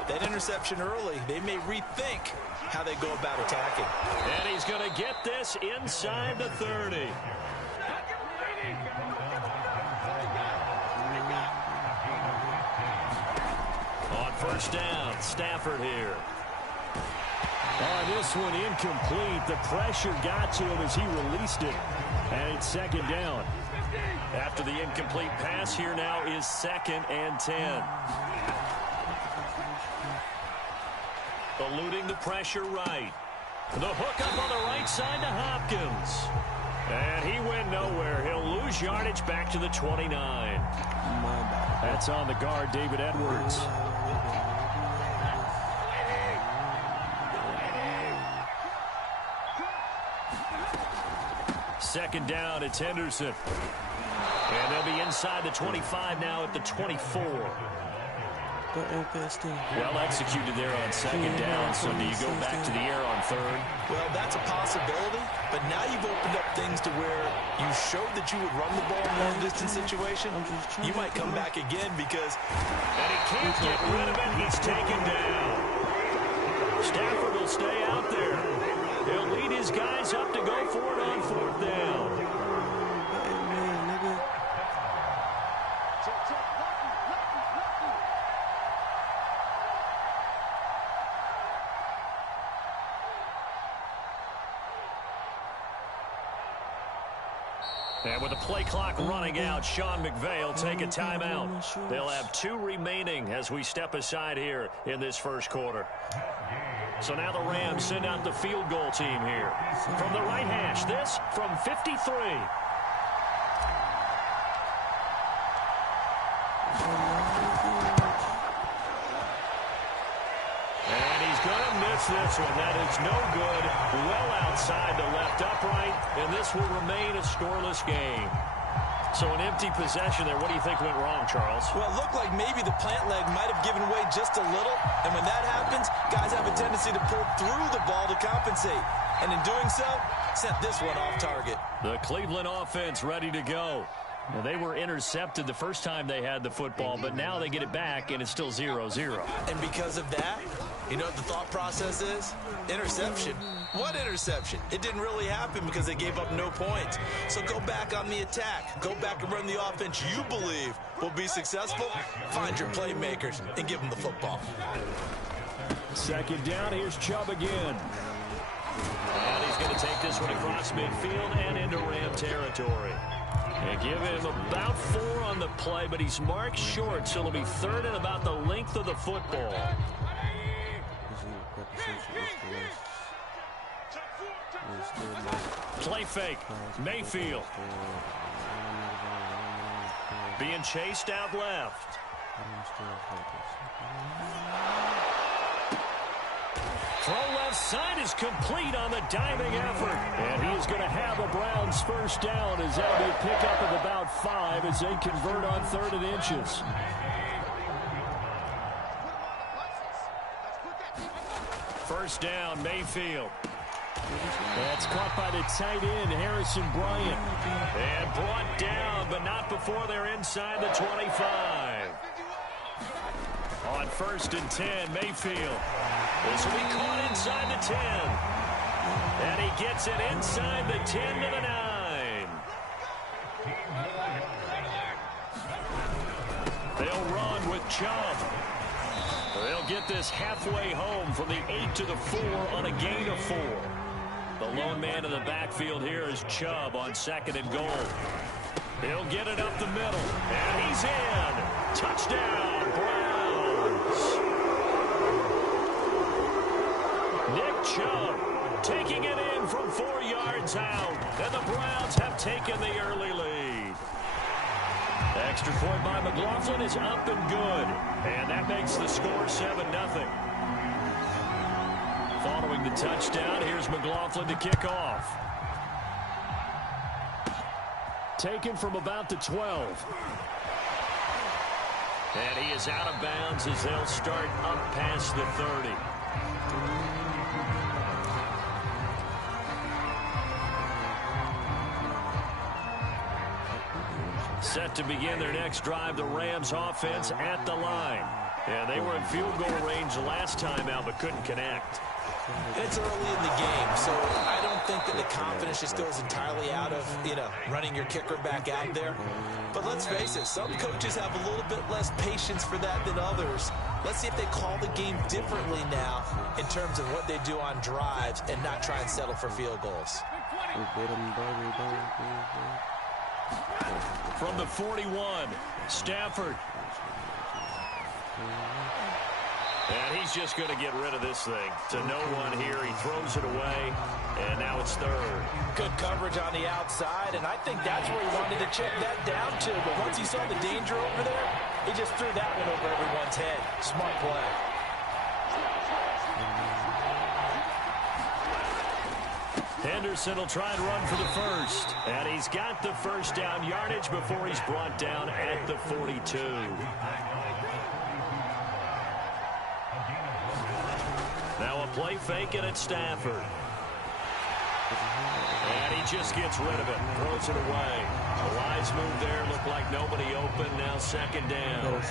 That interception early, they may rethink how they go about attacking. And he's going to get this inside the 30. On first down, Stafford here. On this one, incomplete. The pressure got to him as he released it. And it's second down. After the incomplete pass, here now is 2nd and 10. Eluding the pressure right. The hook up on the right side to Hopkins. And he went nowhere. He'll lose yardage back to the 29. That's on the guard, David Edwards. Second down, it's Henderson. And they'll be inside the 25 now at the 24. Well executed there on second down. So do you go back to the air on third? Well, that's a possibility. But now you've opened up things to where you showed that you would run the ball in a long-distance situation. You might come back again because... And he can't get rid of it. He's taken down. Stafford will stay out there. He'll lead his guys up to go for it on fourth down. And with the play clock running out, Sean McVay will take a timeout. They'll have 2 remaining as we step aside here in this first quarter. So now the Rams send out the field goal team here. From the right hash, this from 53. And he's going to miss this one. That is no good. Well outside the left upright, and this will remain a scoreless game. So an empty possession there. What do you think went wrong, Charles? Well, it looked like maybe the plant leg might have given way just a little. And when that happens, guys have a tendency to pull through the ball to compensate. And in doing so, sent this one off target. The Cleveland offense ready to go. Well, they were intercepted the first time they had the football, but now they get it back, and it's still 0-0. And because of that, you know what the thought process is? Interception. What interception? It didn't really happen because they gave up no points. So go back on the attack. Go back and run the offense you believe will be successful. Find your playmakers and give them the football. Second down, here's Chubb again. And he's going to take this one across midfield and into Ram territory. And give him about 4 on the play, but he's marked short, so it'll be 3rd and about the length of the football. Play fake. Mayfield. Being chased out left. Throw left side is complete on the diving effort. And he is going to have a Browns first down as that'll be a pickup of about 5 as they convert on 3rd and inches. First down, Mayfield. That's caught by the tight end, Harrison Bryant. And brought down, but not before they're inside the 25. On 1st and 10, Mayfield. This will be caught inside the 10. And he gets it inside the 10 to the 9. They'll run with Chubb. They'll get this halfway home from the 8 to the 4 on a gain of 4. The lone man in the backfield here is Chubb on 2nd and goal. He'll get it up the middle. And he's in. Touchdown, Browns. taken the early lead. Extra point by McLaughlin is up and good. And that makes the score 7-0. Following the touchdown, here's McLaughlin to kick off. Taken from about the 12. And he is out of bounds as they'll start up past the 30. Set to begin their next drive, the Rams offense at the line. And they were in field goal range last time out, but couldn't connect. It's early in the game, so I don't think that the confidence just goes entirely out of, running your kicker back out there. But let's face it, some coaches have a little bit less patience for that than others. Let's see if they call the game differently now in terms of what they do on drives and not try and settle for field goals. From the 41, Stafford. And he's just going to get rid of this thing. To no one here. He throws it away, and now it's third. Good coverage on the outside, and I think that's where he wanted to check that down to. But once he saw the danger over there, he just threw that one over everyone's head. Smart play. Henderson will try and run for the first. And he's got the first down yardage before he's brought down at the 42. Now a play fake, and it's Stafford. And he just gets rid of it. Throws it away. A wise move there. Looked like nobody open. Now second down.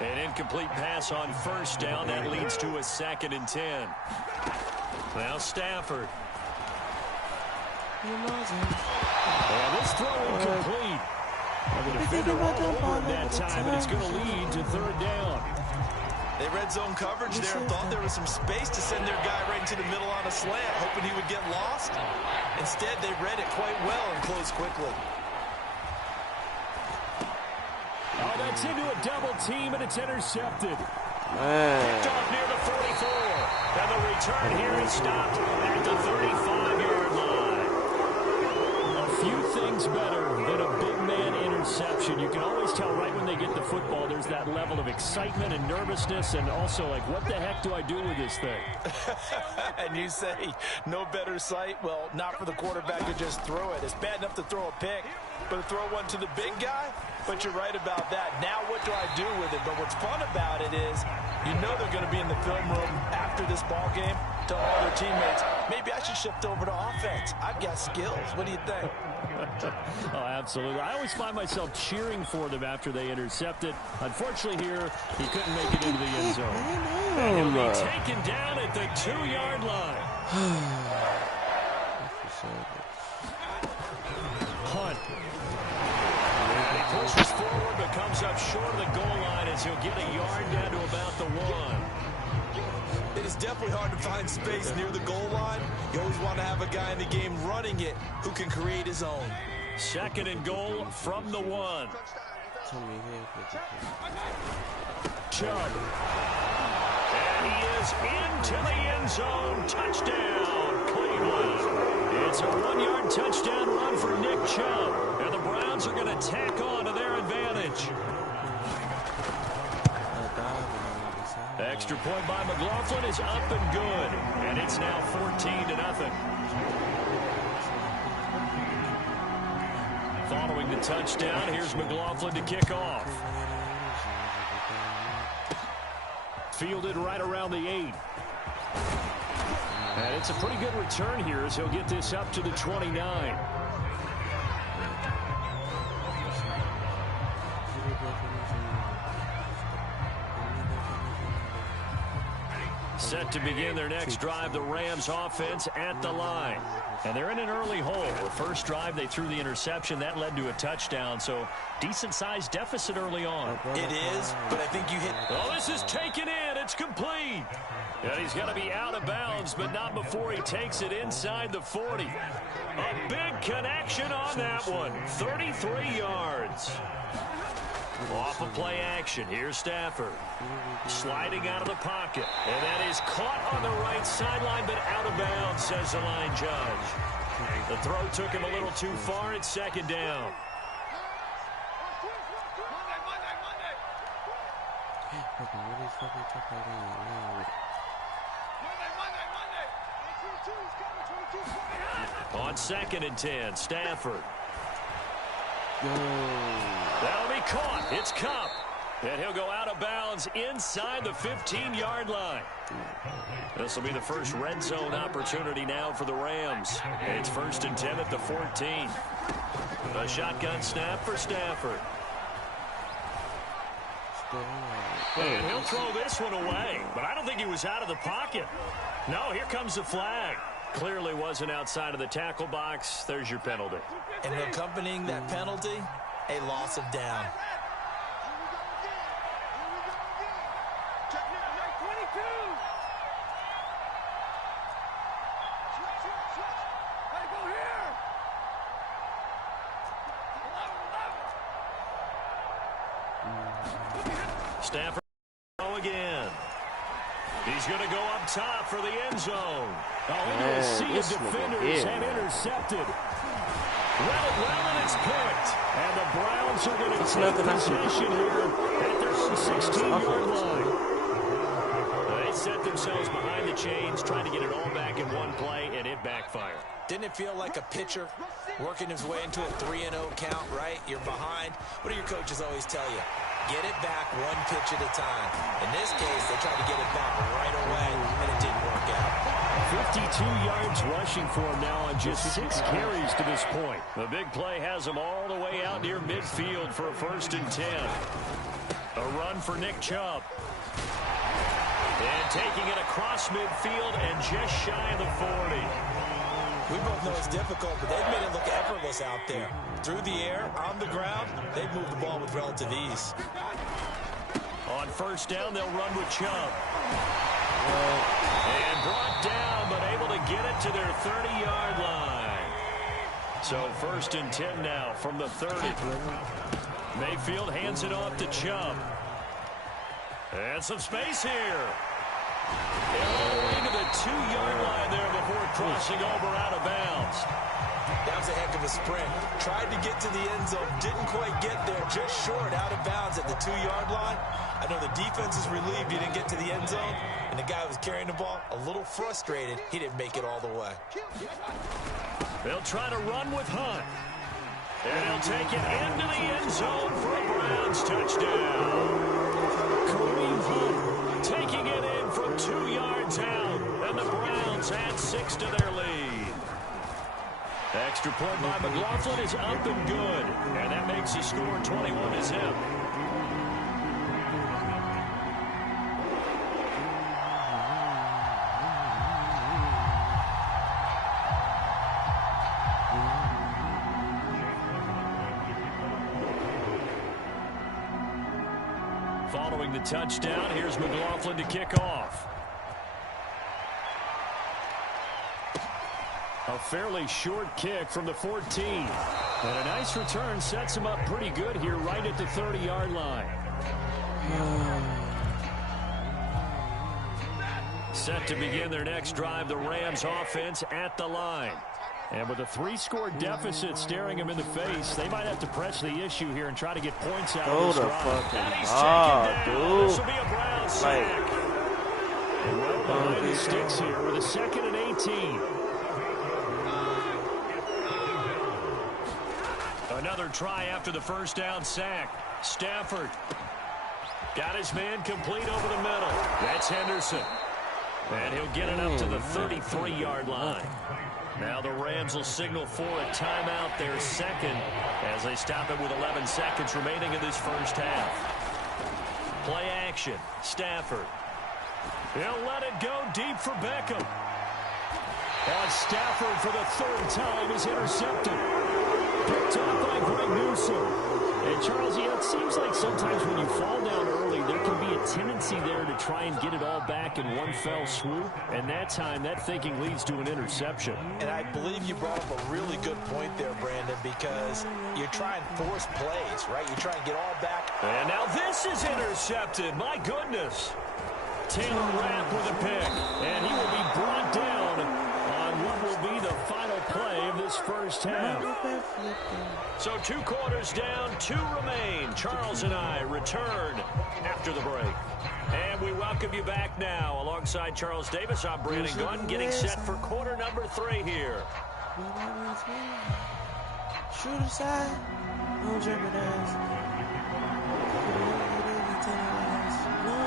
An incomplete pass on first down. That leads to a 2nd and 10. Now Stafford. And this throw incomplete. The defender all over him that time, and it's going to lead to third down. They red zone coverage there and thought there was some space to send their guy right into the middle on a slant, hoping he would get lost. Instead, they read it quite well and closed quickly. Oh, that's into a double team, and it's intercepted. Picked off near the 44. And the return here is stopped at the 35-yard line. A few things better than a big man interception. You can always tell right when they get the football, there's that level of excitement and nervousness, and also like, what the heck do I do with this thing? And you say, no better sight? Well, not for the quarterback to just throw it. It's bad enough to throw a pick, but to throw one to the big guy? But you're right about that. Now what do I do with it? But what's fun about it is, you know they're going to be in the film room after this ball game, tell all their teammates, maybe I should shift over to offense. I've got skills. What do you think? Oh, absolutely. I always find myself cheering for them after they intercept it. Unfortunately here, he couldn't make it into the end zone. And he'll be taken down at the 2-yard line. Hunt. He pushes forward, but comes up short of the goal line as he'll get a yard down to about the 1. It is definitely hard to find space near the goal line. You always want to have a guy in the game running it who can create his own. 2nd and goal from the 1. Chubb. And he is into the end zone. Touchdown, Cleveland. It's a 1-yard touchdown run for Nick Chubb. And the Browns are going to tack on to their advantage. Extra point by McLaughlin is up and good. And it's now 14-0. Following the touchdown, here's McLaughlin to kick off. Fielded right around the 8. And it's a pretty good return here as he'll get this up to the 29. Set to begin their next drive, the Rams offense at the line. And they're in an early hole. The first drive, they threw the interception. That led to a touchdown, so decent-sized deficit early on. It is, but I think you hit... Oh, this is taken in. It's complete. And he's got to be out of bounds, but not before he takes it inside the 40. A big connection on that one. 33 yards. Off of play action. Here's Stafford. Sliding out of the pocket. And that is caught on the right sideline, but out of bounds, says the line judge. The throw took him a little too far. It's second down. On 2nd and 10, Stafford. That'll be caught. It's Cup. And he'll go out of bounds inside the 15-yard line. This will be the first red zone opportunity now for the Rams. It's 1st and 10 at the 14. A shotgun snap for Stafford. And he'll throw this one away. But I don't think he was out of the pocket. No, here comes the flag. Clearly wasn't outside of the tackle box. There's your penalty. And accompanying that penalty, a loss of down. Stafford again. He's going to go up top for the end zone. Into a sea of defenders and intercepted. Read it well, and it's picked. And the Browns are going to take possession here at their own 16-yard line. They set themselves behind the chains, trying to get it all back in one play, and it backfired. Didn't it feel like a pitcher working his way into a 3-0 count, right? You're behind. What do your coaches always tell you? Get it back one pitch at a time. In this case, they tried to get it back right away, and it didn't work out. 52 yards rushing for him now on just 6 carries to this point. The big play has him all the way out near midfield for a 1st and 10. A run for Nick Chubb. And taking it across midfield and just shy of the 40. We both know it's difficult, but they've made it look effortless out there. Through the air, on the ground, they've moved the ball with relative ease. On 1st down, they'll run with Chubb. And brought down, but able to get it to their 30-yard line. So 1st and 10 now from the 30. Mayfield hands it off to Chubb. And some space here. All the way to the 2-yard line there before crossing over out of bounds. That was a heck of a sprint. Tried to get to the end zone, didn't quite get there, just short out of bounds at the 2-yard line. I know the defense is relieved he didn't get to the end zone, and the guy who was carrying the ball, a little frustrated, he didn't make it all the way. They'll try to run with Hunt. And he'll take it into the end zone for a Browns touchdown. Kareem Hunt taking it in from 2 yards out, and the Browns add 6 to their lead. Extra point by McLaughlin is up and good, and that makes the score 21-0. Following the touchdown, here's McLaughlin to kick off. A fairly short kick from the 14. And a nice return sets him up pretty good here right at the 30-yard line. Set to begin their next drive, the Rams offense at the line. And with a 3-score deficit staring him in the face, they might have to press the issue here and try to get points out of this drive. And he's taken down. This will be a Brown sack. And well behind the sticks here with a 2nd and 18. Another try after the 1st down sack. Stafford got his man complete over the middle. That's Henderson. And he'll get it up to the 33-yard line. Now the Rams will signal for a timeout, their 2nd, as they stop it with 11 seconds remaining in this 1st half. Play action. Stafford. He'll let it go deep for Beckham. And Stafford for the 3rd time is intercepted. Picked up by Greg Newsome. And Charles, it seems like sometimes when you fall down early, there can be a tendency there to try and get it all back in one fell swoop. And that time, that thinking leads to an interception. And I believe you brought up a really good point there, Brandon, because you try and force plays, right? You try and get all back. And now this is intercepted. My goodness. Taylor Rapp with a pick. And he will be brought down on what will be the final play of this first half. So 2 quarters down, 2 remain. Charles and I return after the break. And we welcome you back now. Alongside Charles Davis, I'm Brandon Gunn, getting set for quarter number 3 here. Shoot aside, don't jeopardize.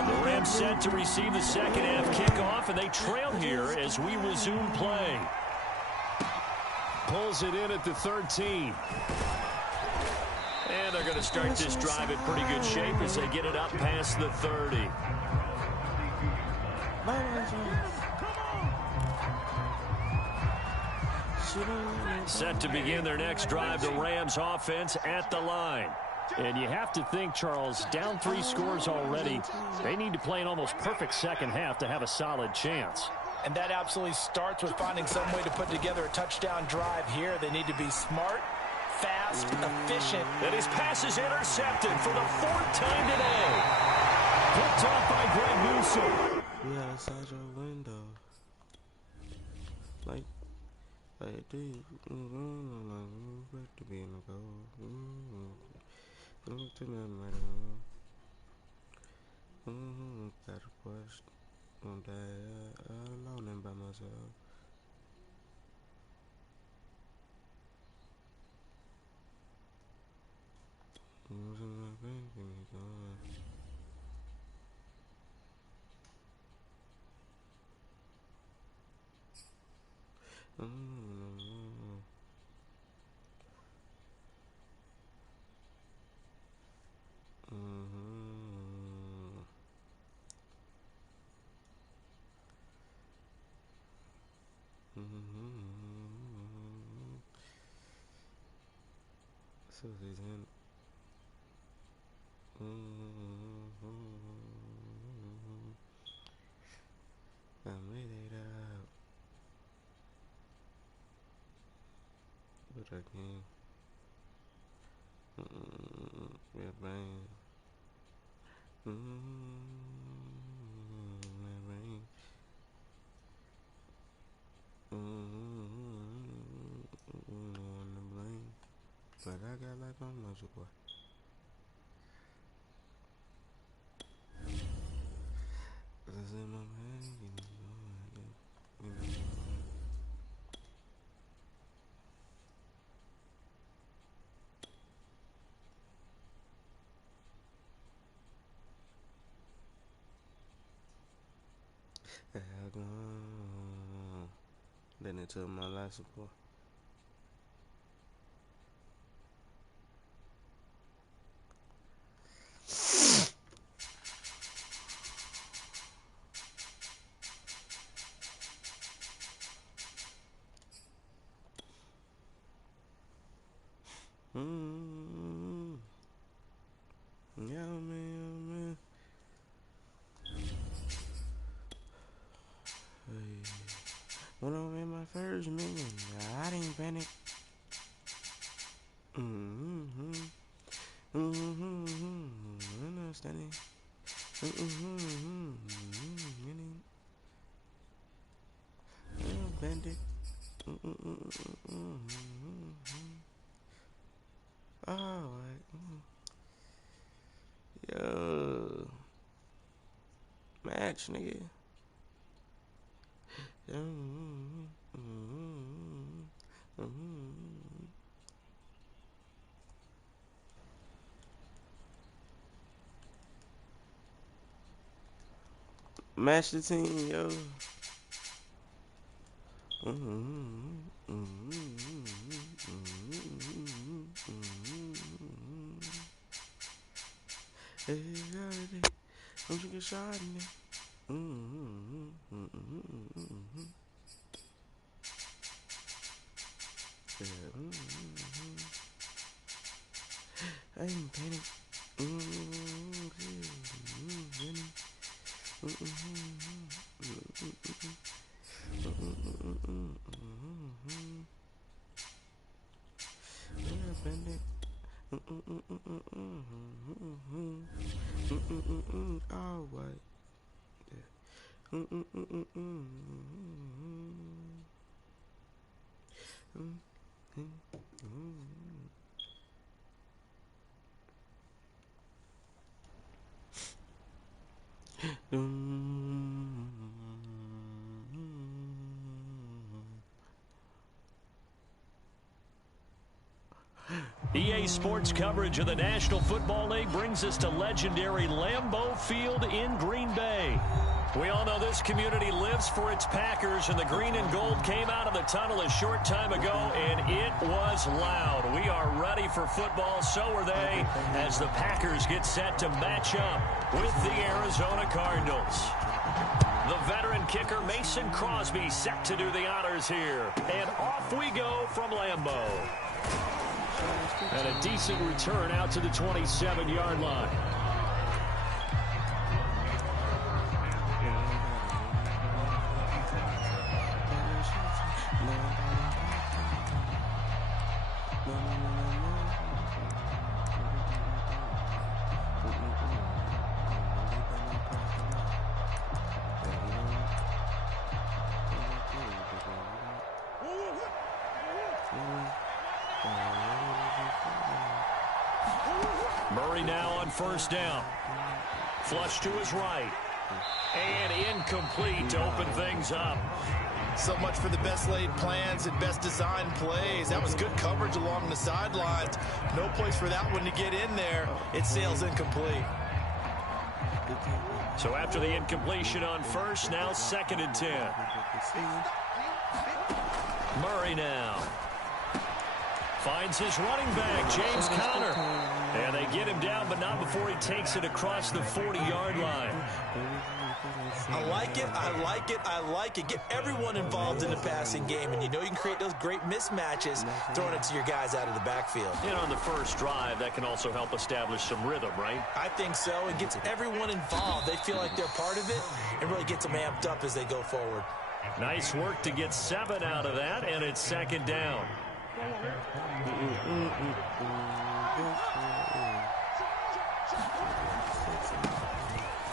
The Rams set to receive the second half kickoff, and they trail here as we resume play. Pulls it in at the 13. And they're going to start this drive in pretty good shape as they get it up past the 30. Set to begin their next drive, the Rams offense at the line. And you have to think, Charles, down 3 scores already. They need to play an almost perfect second half to have a solid chance. And that absolutely starts with finding some way to put together a touchdown drive here. They need to be smart, fast, efficient. And his pass is intercepted for the 4th time today. Picked off by Greg Newsom. We outside your window. Like dude, like to be in the goal. Look to them right on. Got a question. Gonna die alone and by myself. So he's in. I made it out, but I can't. Red rain. Red rain. On the blame, but I got like on no boy. Cause in my mind, then it took my life support. Yeah, man. Hey. When I made my first million, I didn't panic. Understanding. Bandit. Alright. Yo. Match, nigga. Match the team, yo. Hey, don't you get shot in there? I ain't panic. All right. EA Sports coverage of the National Football League brings us to legendary Lambeau Field in Green Bay. We all know this community lives for its Packers, and the green and gold came out of the tunnel a short time ago, and it was loud. We are ready for football, so are they, as the Packers get set to match up with the Arizona Cardinals. The veteran kicker Mason Crosby set to do the honors here, and off we go from Lambeau. And a decent return out to the 27-yard line. Murray now on first down. Flush to his right. And incomplete to open things up. So much for the best laid plans and best designed plays. That was good coverage along the sidelines. No place for that one to get in there. It sails incomplete. So after the incompletion on first, now 2nd and 10. Murray now finds his running back, James Conner. And they get him down, but not before he takes it across the 40-yard line. I like it, I like it, I like it. Get everyone involved in the passing game, and you know you can create those great mismatches throwing it to your guys out of the backfield. And on the first drive, that can also help establish some rhythm, right? I think so. It gets everyone involved. They feel like they're part of it, and really gets them amped up as they go forward. Nice work to get 7 out of that, and it's 2nd down.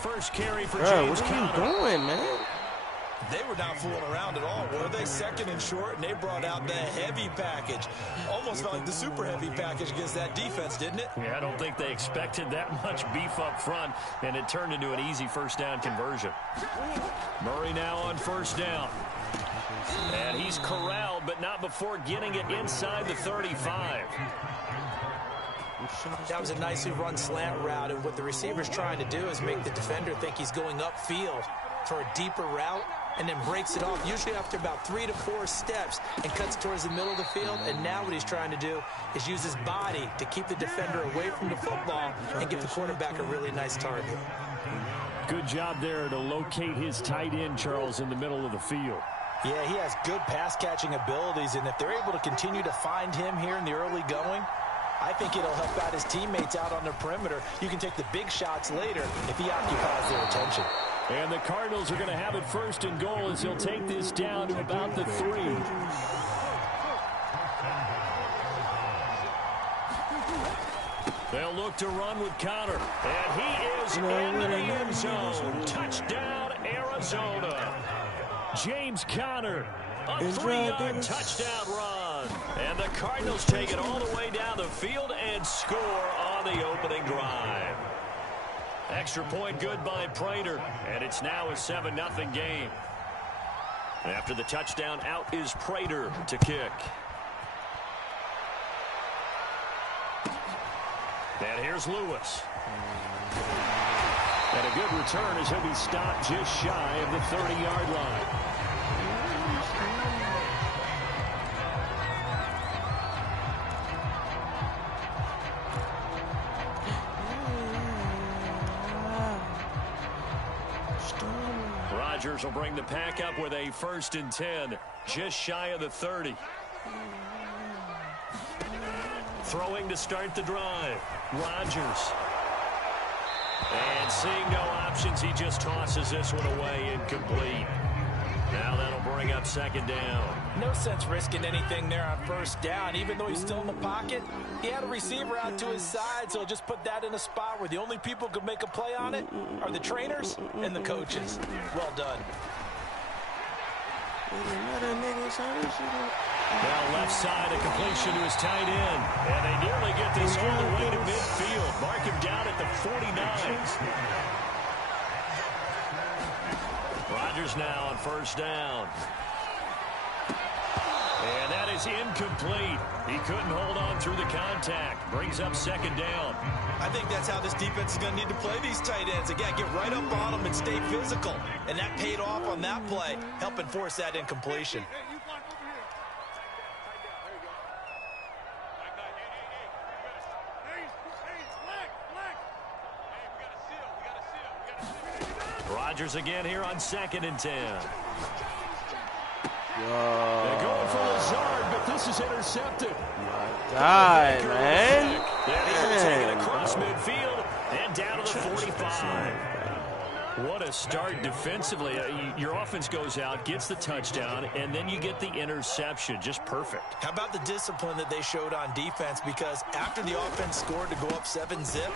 First carry for James Conner. What are you doing, man? They were not fooling around at all, were they? 2nd and short, and they brought out the heavy package. Almost felt like the super heavy package against that defense, didn't it? Yeah, I don't think they expected that much beef up front, and it turned into an easy first down conversion. Murray now on first down. And he's corralled, but not before getting it inside the 35. That was a nicely run slant route, and what the receiver's trying to do is make the defender think he's going upfield for a deeper route, and then breaks it off, usually after about 3 to 4 steps, and cuts towards the middle of the field. And now what he's trying to do is use his body to keep the defender away from the football and give the quarterback a really nice target. Good job there to locate his tight end, Charles, in the middle of the field. Yeah, he has good pass-catching abilities, and if they're able to continue to find him here in the early going, I think it'll help out his teammates out on the perimeter. You can take the big shots later if he occupies their attention. And the Cardinals are going to have it 1st and goal as he'll take this down to about the 3. They'll look to run with Conner. And he is in the end zone. Touchdown, Arizona. James Conner, a 3-yard touchdown run. And the Cardinals take it all the way down the field and score on the opening drive. Extra point good by Prater, and it's now a 7-0 game. After the touchdown, out is Prater to kick. And here's Lewis. And a good return as he'll be stopped just shy of the 30-yard line. Rodgers will bring the pack up with a 1st and 10, just shy of the 30. Throwing to start the drive, Rodgers. And seeing no options, he just tosses this one away, incomplete. Now that'll bring up 2nd down. No sense risking anything there on 1st down. Even though he's still in the pocket, he had a receiver out to his side, so just put that in a spot where the only people who can make a play on it are the trainers and the coaches. Well done. Now left side, a completion to his tight end. And they nearly get this all the way to midfield. Mark him down at the 49. Rodgers now on first down. And that is incomplete. He couldn't hold on through the contact. Brings up second down. I think that's how this defense is going to need to play these tight ends. Again, get right up on them and stay physical. And that paid off on that play, helping force that incompletion. Hey, you block over here. Tight down. There you go. Like that. Hey, black. Hey, we got a seal. Rodgers again here on 2nd and 10. They're going for Lazard, but this is intercepted. My God, man. They're taking it across midfield and down to the 45. What a start defensively. Your offense goes out, gets the touchdown, and then you get the interception. Just perfect. How about the discipline that they showed on defense? Because after the offense scored to go up 7-zip,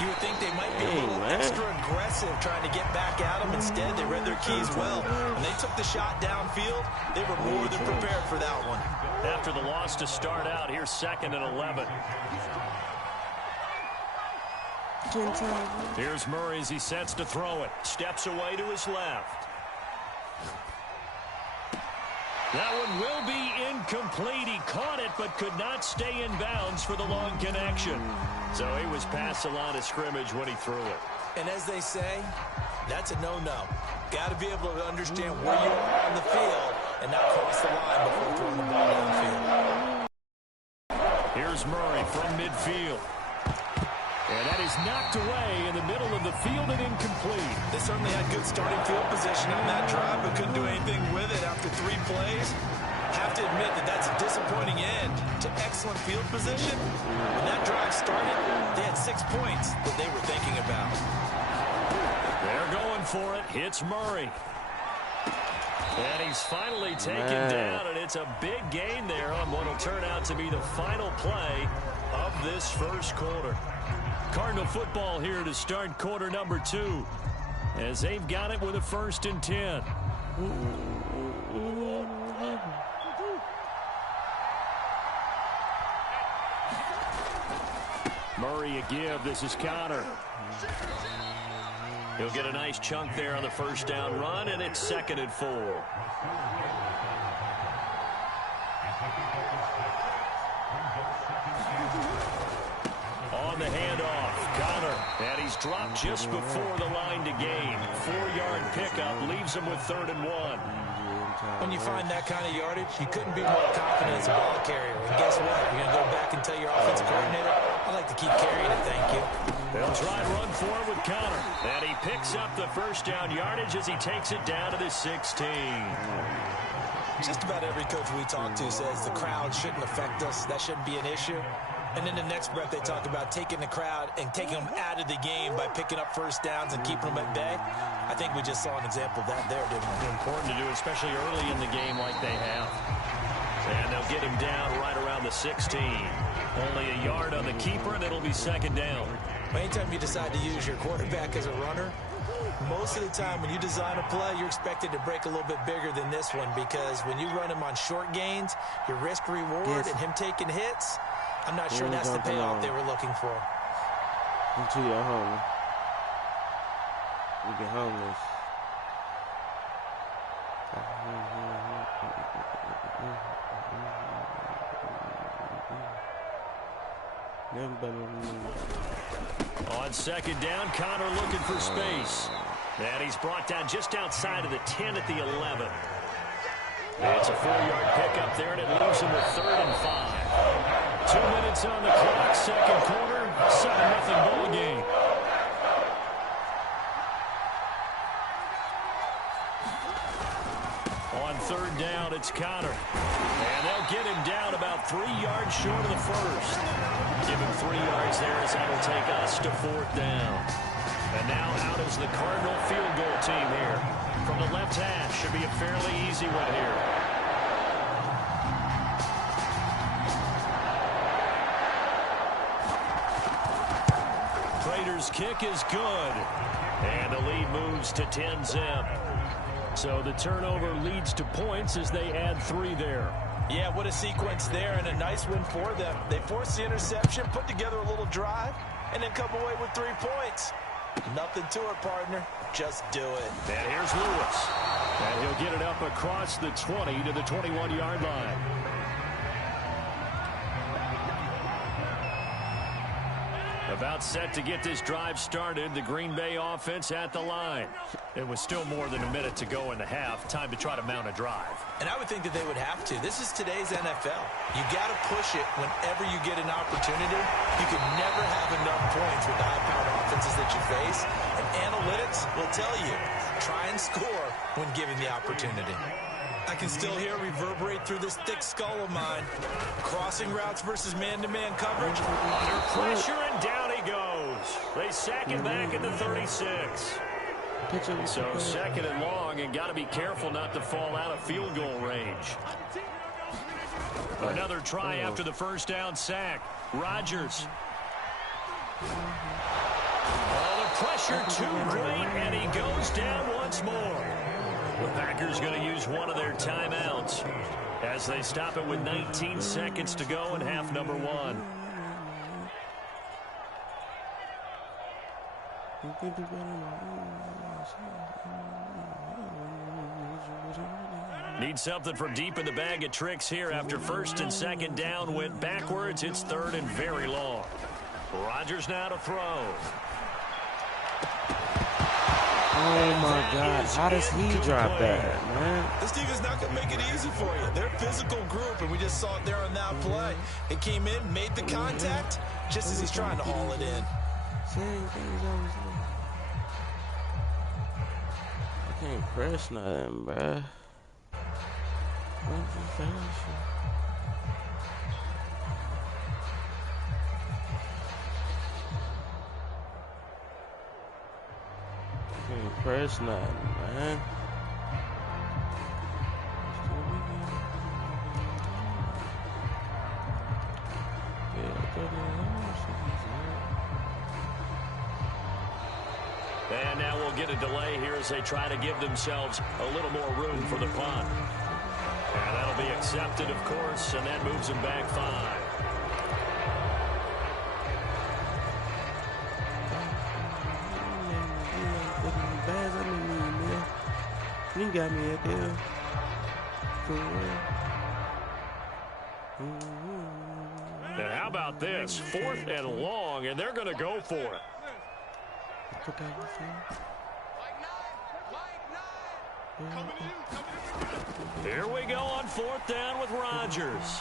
you would think they might be a little extra aggressive trying to get back at them. Instead, they read their keys well. When they took the shot downfield, they were more than prepared for that one. After the loss to start out, here's 2nd and 11. Here's Murray as he sets to throw it. Steps away to his left. That one will be incomplete. He caught it but could not stay in bounds for the long connection. So he was past the line of scrimmage when he threw it. And as they say, that's a no-no. Got to be able to understand where you are on the field and not cross the line before throwing the ball downfield. Here's Murray from midfield. And that is knocked away in the middle of the field and incomplete. They certainly had good starting field position on that drive, but couldn't do anything with it after 3 plays. Have to admit that that's a disappointing end to excellent field position. When that drive started, they had 6 points that they were thinking about. They're going for it. Hits Murray. And he's finally taken down, and it's a big gain there on what will turn out to be the final play of this first quarter. Cardinal football here to start quarter number 2 as they've got it with a 1st and 10. Murray a give. This is Connor. He'll get a nice chunk there on the first down run, and it's 2nd and 4. On the handoff, Connor, and he's dropped just before the line to gain. 4-yard pickup leaves him with 3rd and 1. When you find that kind of yardage, you couldn't be more confident as a ball carrier. And guess what? You're going to go back and tell your offensive coordinator, I like to keep carrying it, thank you. They'll try and run for it with Connor. And he picks up the first down yardage as he takes it down to the 16. Just about every coach we talk to says the crowd shouldn't affect us. That shouldn't be an issue. And in the next breath, they talk about taking the crowd and taking them out of the game by picking up first downs and keeping them at bay. I think we just saw an example of that there, didn't we? Important to do, especially early in the game like they have. And they'll get him down right around the 16. Only a yard on the keeper, and it'll be 2nd down. Anytime you decide to use your quarterback as a runner, most of the time when you design a play, you're expected to break a little bit bigger than this one, because when you run him on short gains, your risk-reward and him taking hits, I'm not sure that's the payoff they were looking for. Until you're homeless. You get homeless. On 2nd down, Connor looking for space. And he's brought down just outside of the 10 at the 11. It's a 4-yard pickup there, and it leaves him with 3rd and 5. 2 minutes on the clock, 2nd quarter, 7-0 ball game. On 3rd down, it's Connor. And they'll get him down about 3 yards short of the first. Give him 3 yards there as that'll take us to 4th down. And now out is the Cardinal field goal team here. From the left hash, should be a fairly easy one here. Prater's kick is good. And the lead moves to 10-zip. So the turnover leads to points as they add 3 there. Yeah, what a sequence there, and a nice win for them. They forced the interception, put together a little drive, and then come away with 3 points. Nothing to it, partner. Just do it. And here's Lewis. And he'll get it up across the 20 to the 21-yard line. About set to get this drive started. The Green Bay offense at the line. It was still more than a minute to go in the half. Time to try to mount a drive. And I would think that they would have to. This is today's NFL. You got to push it whenever you get an opportunity. You can never have enough points with the high-powered offenses that you face. And analytics will tell you, try and score when given the opportunity. I can still hear it reverberate through this thick skull of mine. Crossing routes versus man-to-man coverage. Under pressure, and down he goes. They sack him back at the 36. So second and long, and got to be careful not to fall out of field goal range. Another try after the first down sack. Rodgers. Oh, the pressure too great, and he goes down once more. The Packers going to use one of their timeouts as they stop it with 19 seconds to go in half number 1. Need something from deep in the bag of tricks here after first and second down went backwards. It's third and very long. Rodgers now to throw. Oh, my God. How does he drop that, man? This defense not going to make it easy for you. They're a physical group, and we just saw it there on that play. It came in, made the contact, just as he's trying to haul it in. I can't press nothing, bruh. Can't press nothing, man. And now we'll get a delay here as they try to give themselves a little more room for the punt. And that'll be accepted, of course, and that moves them back 5. You got me up there. And how about this? 4th and long, and they're going to go for it. Here we go on 4th down with Rodgers.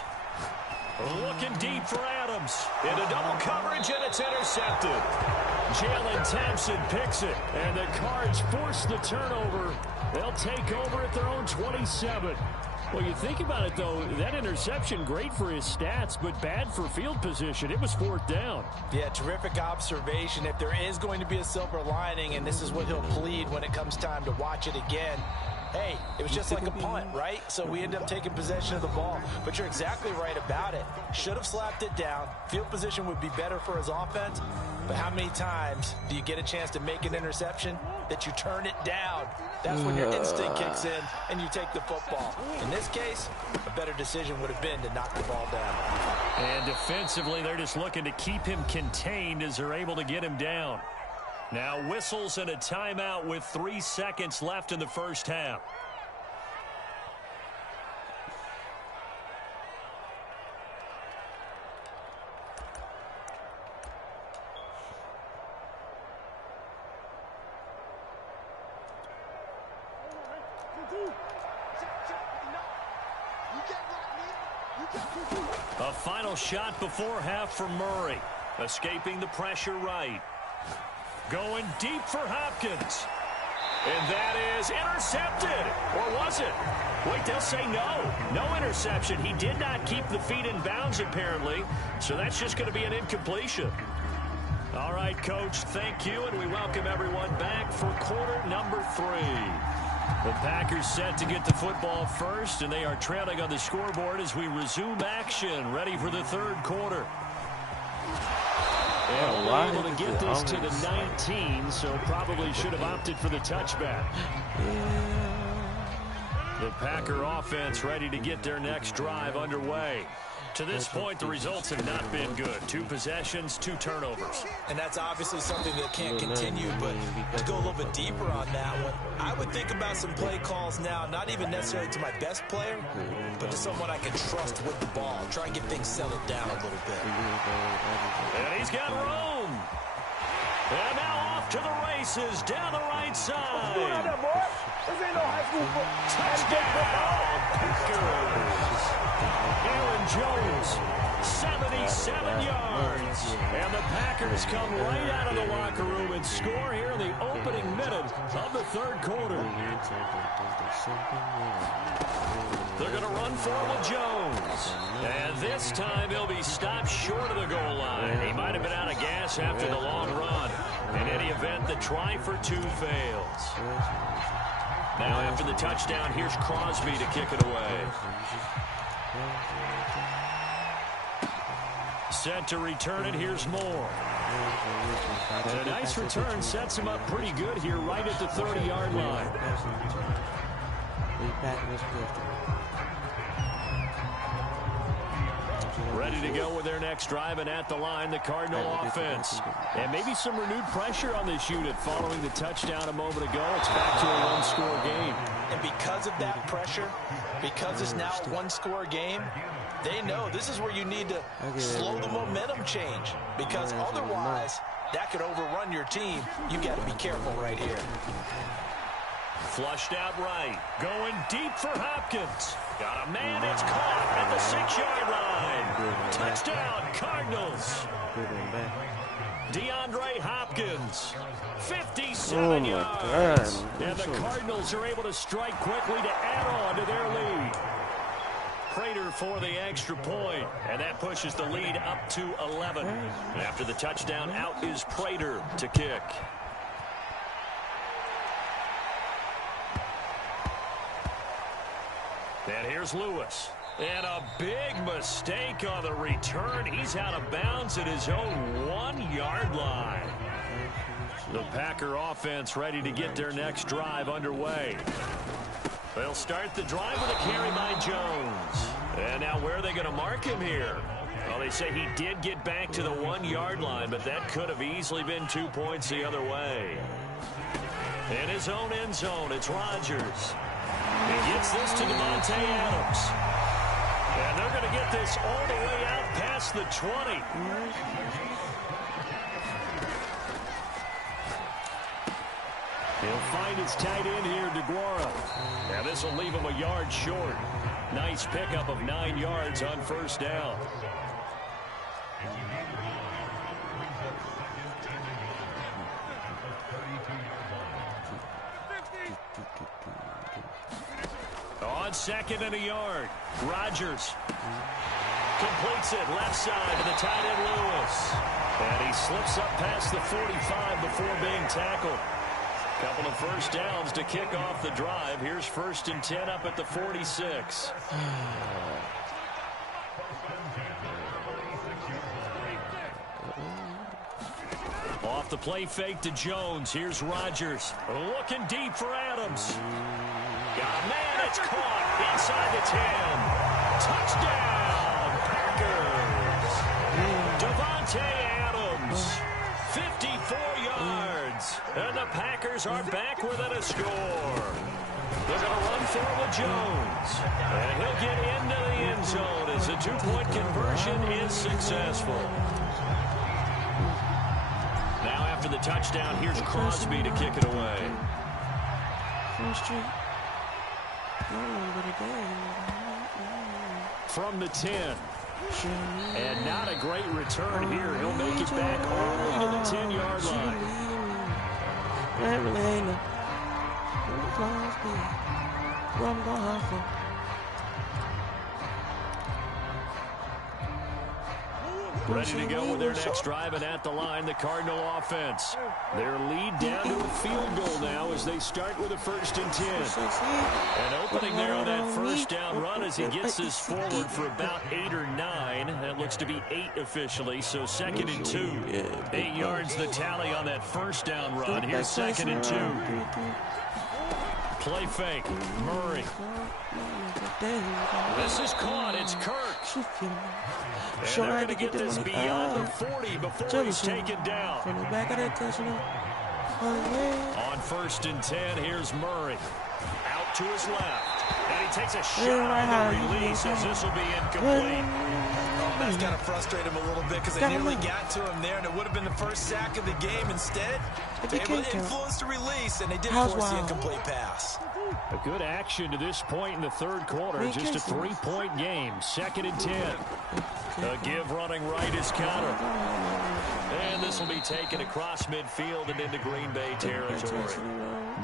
Looking deep for Adams. Into double coverage, and it's intercepted. Jalen Thompson picks it, and the Cards force the turnover. They'll take over at their own 27. Well, you think about it, though, that interception, great for his stats, but bad for field position. It was 4th down. Yeah, terrific observation. If there is going to be a silver lining, and this is what he'll plead when it comes time to watch it again, hey, it was just like a punt, right? So we end up taking possession of the ball. But you're exactly right about it. Should have slapped it down. Field position would be better for his offense. But how many times do you get a chance to make an interception that you turn it down? That's when your instinct kicks in and you take the football. In this case, a better decision would have been to knock the ball down. And defensively, they're just looking to keep him contained as they're able to get him down. Now whistles and a timeout with 3 seconds left in the first half. A final shot before half for Murray. Escaping the pressure right. Going deep for Hopkins. And that is intercepted. Or was it? Wait, they'll say no. No interception. He did not keep the feet in bounds, apparently. So that's just going to be an incompletion. All right, Coach, thank you. And we welcome everyone back for quarter number 3. The Packers set to get the football first, and they are trailing on the scoreboard as we resume action, ready for the third quarter. And we're able to get this to the 19, so probably should have opted for the touchback. The Packer offense ready to get their next drive underway. To this point, the results have not been good. 2 possessions, 2 turnovers. And that's obviously something that can't continue, but to go a little bit deeper on that one, I would think about some play calls now, not even necessarily to my best player, but to someone I can trust with the ball. Try and get things settled down a little bit. And he's got room. And now off to the races down the right side. This ain't no high school football. Touchdown, Packers. Aaron Jones, 77 yards. And the Packers come right out of the locker room and score here in the opening minute of the 3rd quarter. They're going to run for it with Jones. And this time he'll be stopped short of the goal line. He might have been out of gas after the long run. In any event, the try for 2 fails. Now after the touchdown, here's Crosby to kick it away. Set to return it, here's Moore. And a nice return sets him up pretty good here right at the 30-yard line. Ready to go with their next drive, and at the line, the Cardinal offense. And maybe some renewed pressure on this unit following the touchdown a moment ago. It's back to a 1-score game. And because of that pressure, because it's now a 1-score game, they know this is where you need to slow the momentum change, because otherwise that could overrun your team. You got to be careful right here. Flushed out right. Going deep for Hopkins. Got a man. It's caught at the 6-yard line. Touchdown, Cardinals. DeAndre Hopkins, 57 yards. And the Cardinals are able to strike quickly to add on to their lead. Prater for the extra point, and that pushes the lead up to 11. After the touchdown, out is Prater to kick. And here's Lewis. And a big mistake on the return. He's out of bounds at his own 1-yard line. The Packer offense ready to get their next drive underway. They'll start the drive with a carry by Jones. And now where are they going to mark him here? Well, they say he did get back to the 1-yard line, but that could have easily been 2 points the other way. In his own end zone, it's Rodgers. He gets this to Devontae Adams. And they're going to get this all the way out past the 20. He'll find his tight end here, DeGuara. And this will leave him a yard short. Nice pickup of 9 yards on first down. On 2nd and a yard, Rodgers completes it left side to the tight end Lewis. And he slips up past the 45 before being tackled. Couple of first downs to kick off the drive. Here's 1st and 10 up at the 46. Off the play fake to Jones. Here's Rodgers. Looking deep for Adams. Got a man. It's caught inside the 10. Touchdown, Packers. Devontae Adams. 54 yards. And the Packers are back within a score. They're going to run forward with Jones. And he'll get into the end zone as the 2-point conversion is successful. Now after the touchdown, here's Crosby to kick it away. From the 10. And not a great return here. He'll make it back all the way to the 10-yard line. Ready to go with their next drive, and at the line, the Cardinal offense. Their lead down to a field goal now as they start with a 1st and 10. And opening there on that first down run as he gets this forward for about 8 or 9. That looks to be 8 officially, so 2nd and 2. 8 yards the tally on that first down run. Here's 2nd and 2. Play fake. Murray. This is caught. It's Kirk. And they're going to get this beyond the 40 before he's taken down. From the back of that touchdown. Oh, yeah. On 1st and 10, here's Murray. Out to his left. And he takes a shot on the release as this will be incomplete. That's got to frustrate him a little bit because they nearly got to him there, and it would have been the first sack of the game. Instead, they were able to influence the release, and they did force the incomplete pass. A good action to this point in the third quarter. Just a 3-point game. 2nd and 10. A give running right is Connor. And this will be taken across midfield and into Green Bay territory.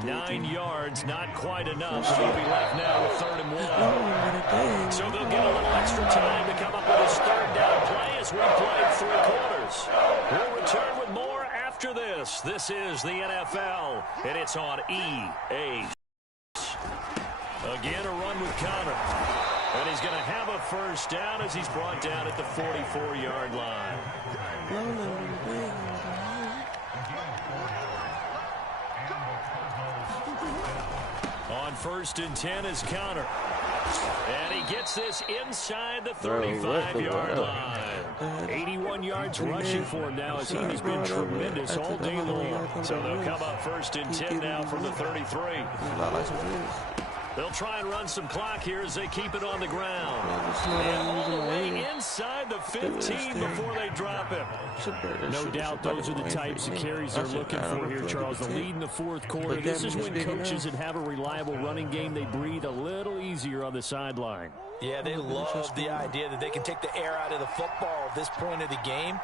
9 yards, not quite enough. So they'll be left now with 3rd and 1. So they'll get a little extra time to come up with his 3rd down play as we played 3 quarters. We'll return with more after this. This is the NFL, and it's on EA. Again, a run with Connor. And he's going to have a 1st down as he's brought down at the 44-yard line. On 1st and 10 is Connor. And he gets this inside the 35-yard line. 81 yards rushing for him now as he has been tremendous all day long. So they'll come up 1st and 10 now from the 33. They'll try and run some clock here as they keep it on the ground. And all the way inside the 15 before they drop him. No doubt those are the types of carries they're looking for here, Charles. The lead in the 4th quarter. This is when coaches that have a reliable running game, they breathe a little easier on the sideline. Yeah, they love the idea that they can take the air out of the football at this point of the game.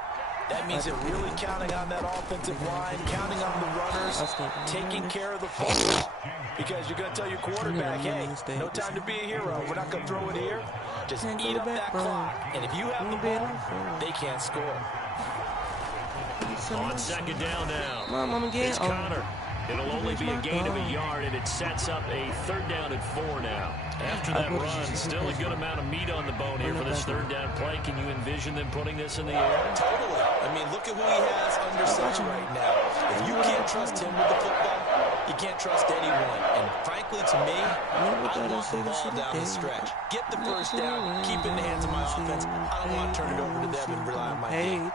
That means they're really counting on that offensive line, counting on the runners, taking care of the football. Because you're going to tell your quarterback, hey, no time to be a hero. We're not going to throw it here. Just eat up that clock. And if you have the ball, they can't score. On 2nd down now, it's Connor. It'll only be a gain of a yard, and it sets up a 3rd down and 4 now. After that run, still a good amount of meat on the bone here for this 3rd down play. Can you envision them putting this in the air? Totally. I mean, look at who he has under center right now. If you can't trust him with the football, you can't trust anyone. And frankly, to me, I want the ball down the stretch. Get the 1st down, keep it in the hands of my offense. I don't want to turn it over to them and rely on my team.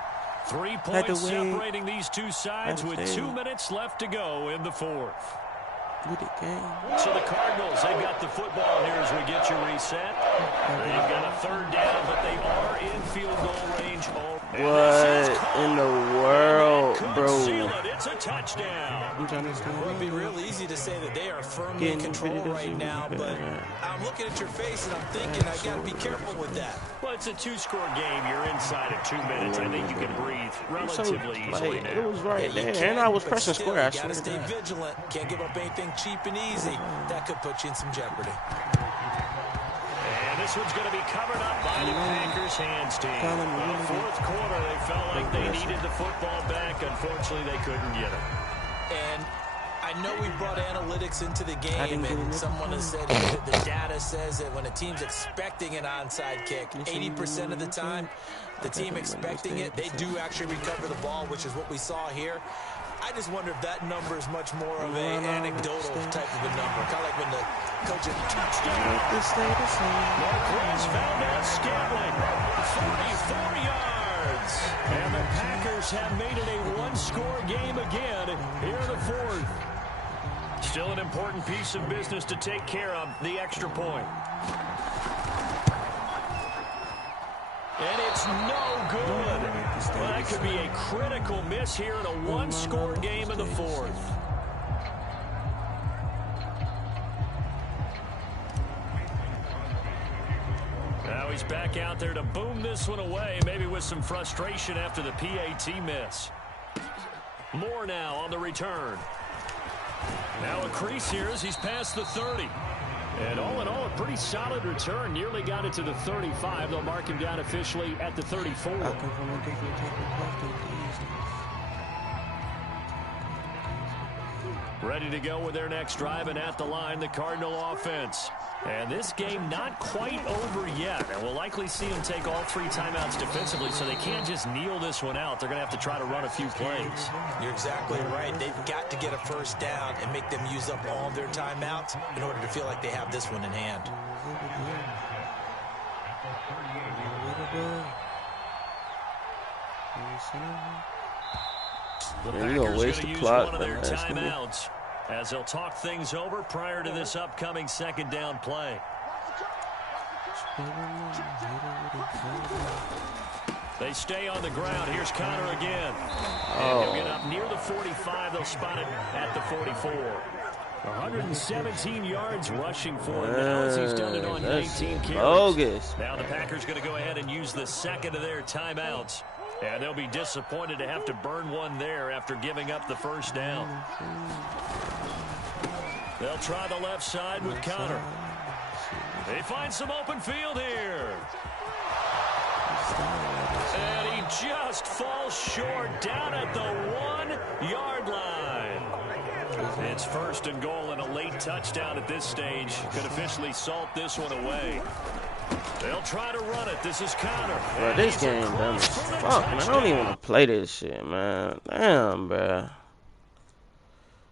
3 points separating these two sides with 2 minutes left to go in the 4th. So the Cardinals, they've got the football here as we get you reset. They've got a 3rd down, but they are in field goal range. What in the world, bro? It's a touchdown. It would be real easy to say that they are firmly in control right now, but I'm looking at your face and I'm thinking I've got to be careful with that. Well, it's a 2-score game. You're inside of 2 minutes. I think you can breathe relatively easily now. It was right there, and I was pressing square. I got to stay vigilant. Can't give up anything cheap and easy. That could put you in some jeopardy. And this one's going to be covered up by the Packers hands team. Well, 4th quarter, they felt like they needed the football back. Unfortunately, they couldn't get it. And I know we brought analytics into the game, and someone has said that the data says that when a team's expecting an onside kick, 80% of the time, the team expecting it, they do actually recover the ball, which is what we saw here. I just wonder if that number is much more of an anecdotal type of a number. Kind of like when the coach is touchdown. Marquez found out Scantling. 44 yards. And the Packers have made it a 1-score game again here in the 4th. Still an important piece of business to take care of, the extra point. And it's no good. Well, that could be a critical miss here in a 1-score game in the 4th. Now he's back out there to boom this one away, maybe with some frustration after the PAT miss. Moore now on the return. Now a crease here as he's past the 30. And all in all, a pretty solid return. Nearly got it to the 35. They'll mark him down officially at the 34. Ready to go with their next drive, and at the line, the Cardinal offense. And this game not quite over yet. And we'll likely see them take all 3 timeouts defensively, so they can't just kneel this one out. They're going to have to try to run a few plays. You're exactly right. They've got to get a first down and make them use up all of their timeouts in order to feel like they have this one in hand. The Packers going to use one of their timeouts as they'll talk things over prior to this upcoming second down play. They stay on the ground. Here's Connor again. And he'll get up near the 45. They'll spot it at the 44. 117 yards rushing for him now as he's done it on 19 carries. Bogus. Now the Packers going to go ahead and use the second of their timeouts. And they'll be disappointed to have to burn one there after giving up the first down. They'll try the left side with Connor. They find some open field here. And he just falls short down at the 1-yard line. It's first and goal, and a late touchdown at this stage could officially salt this one away. They'll try to run it. This is Connor. Bro, this game dumb as fuck, man. I don't even want to play this shit, man. Damn, bro.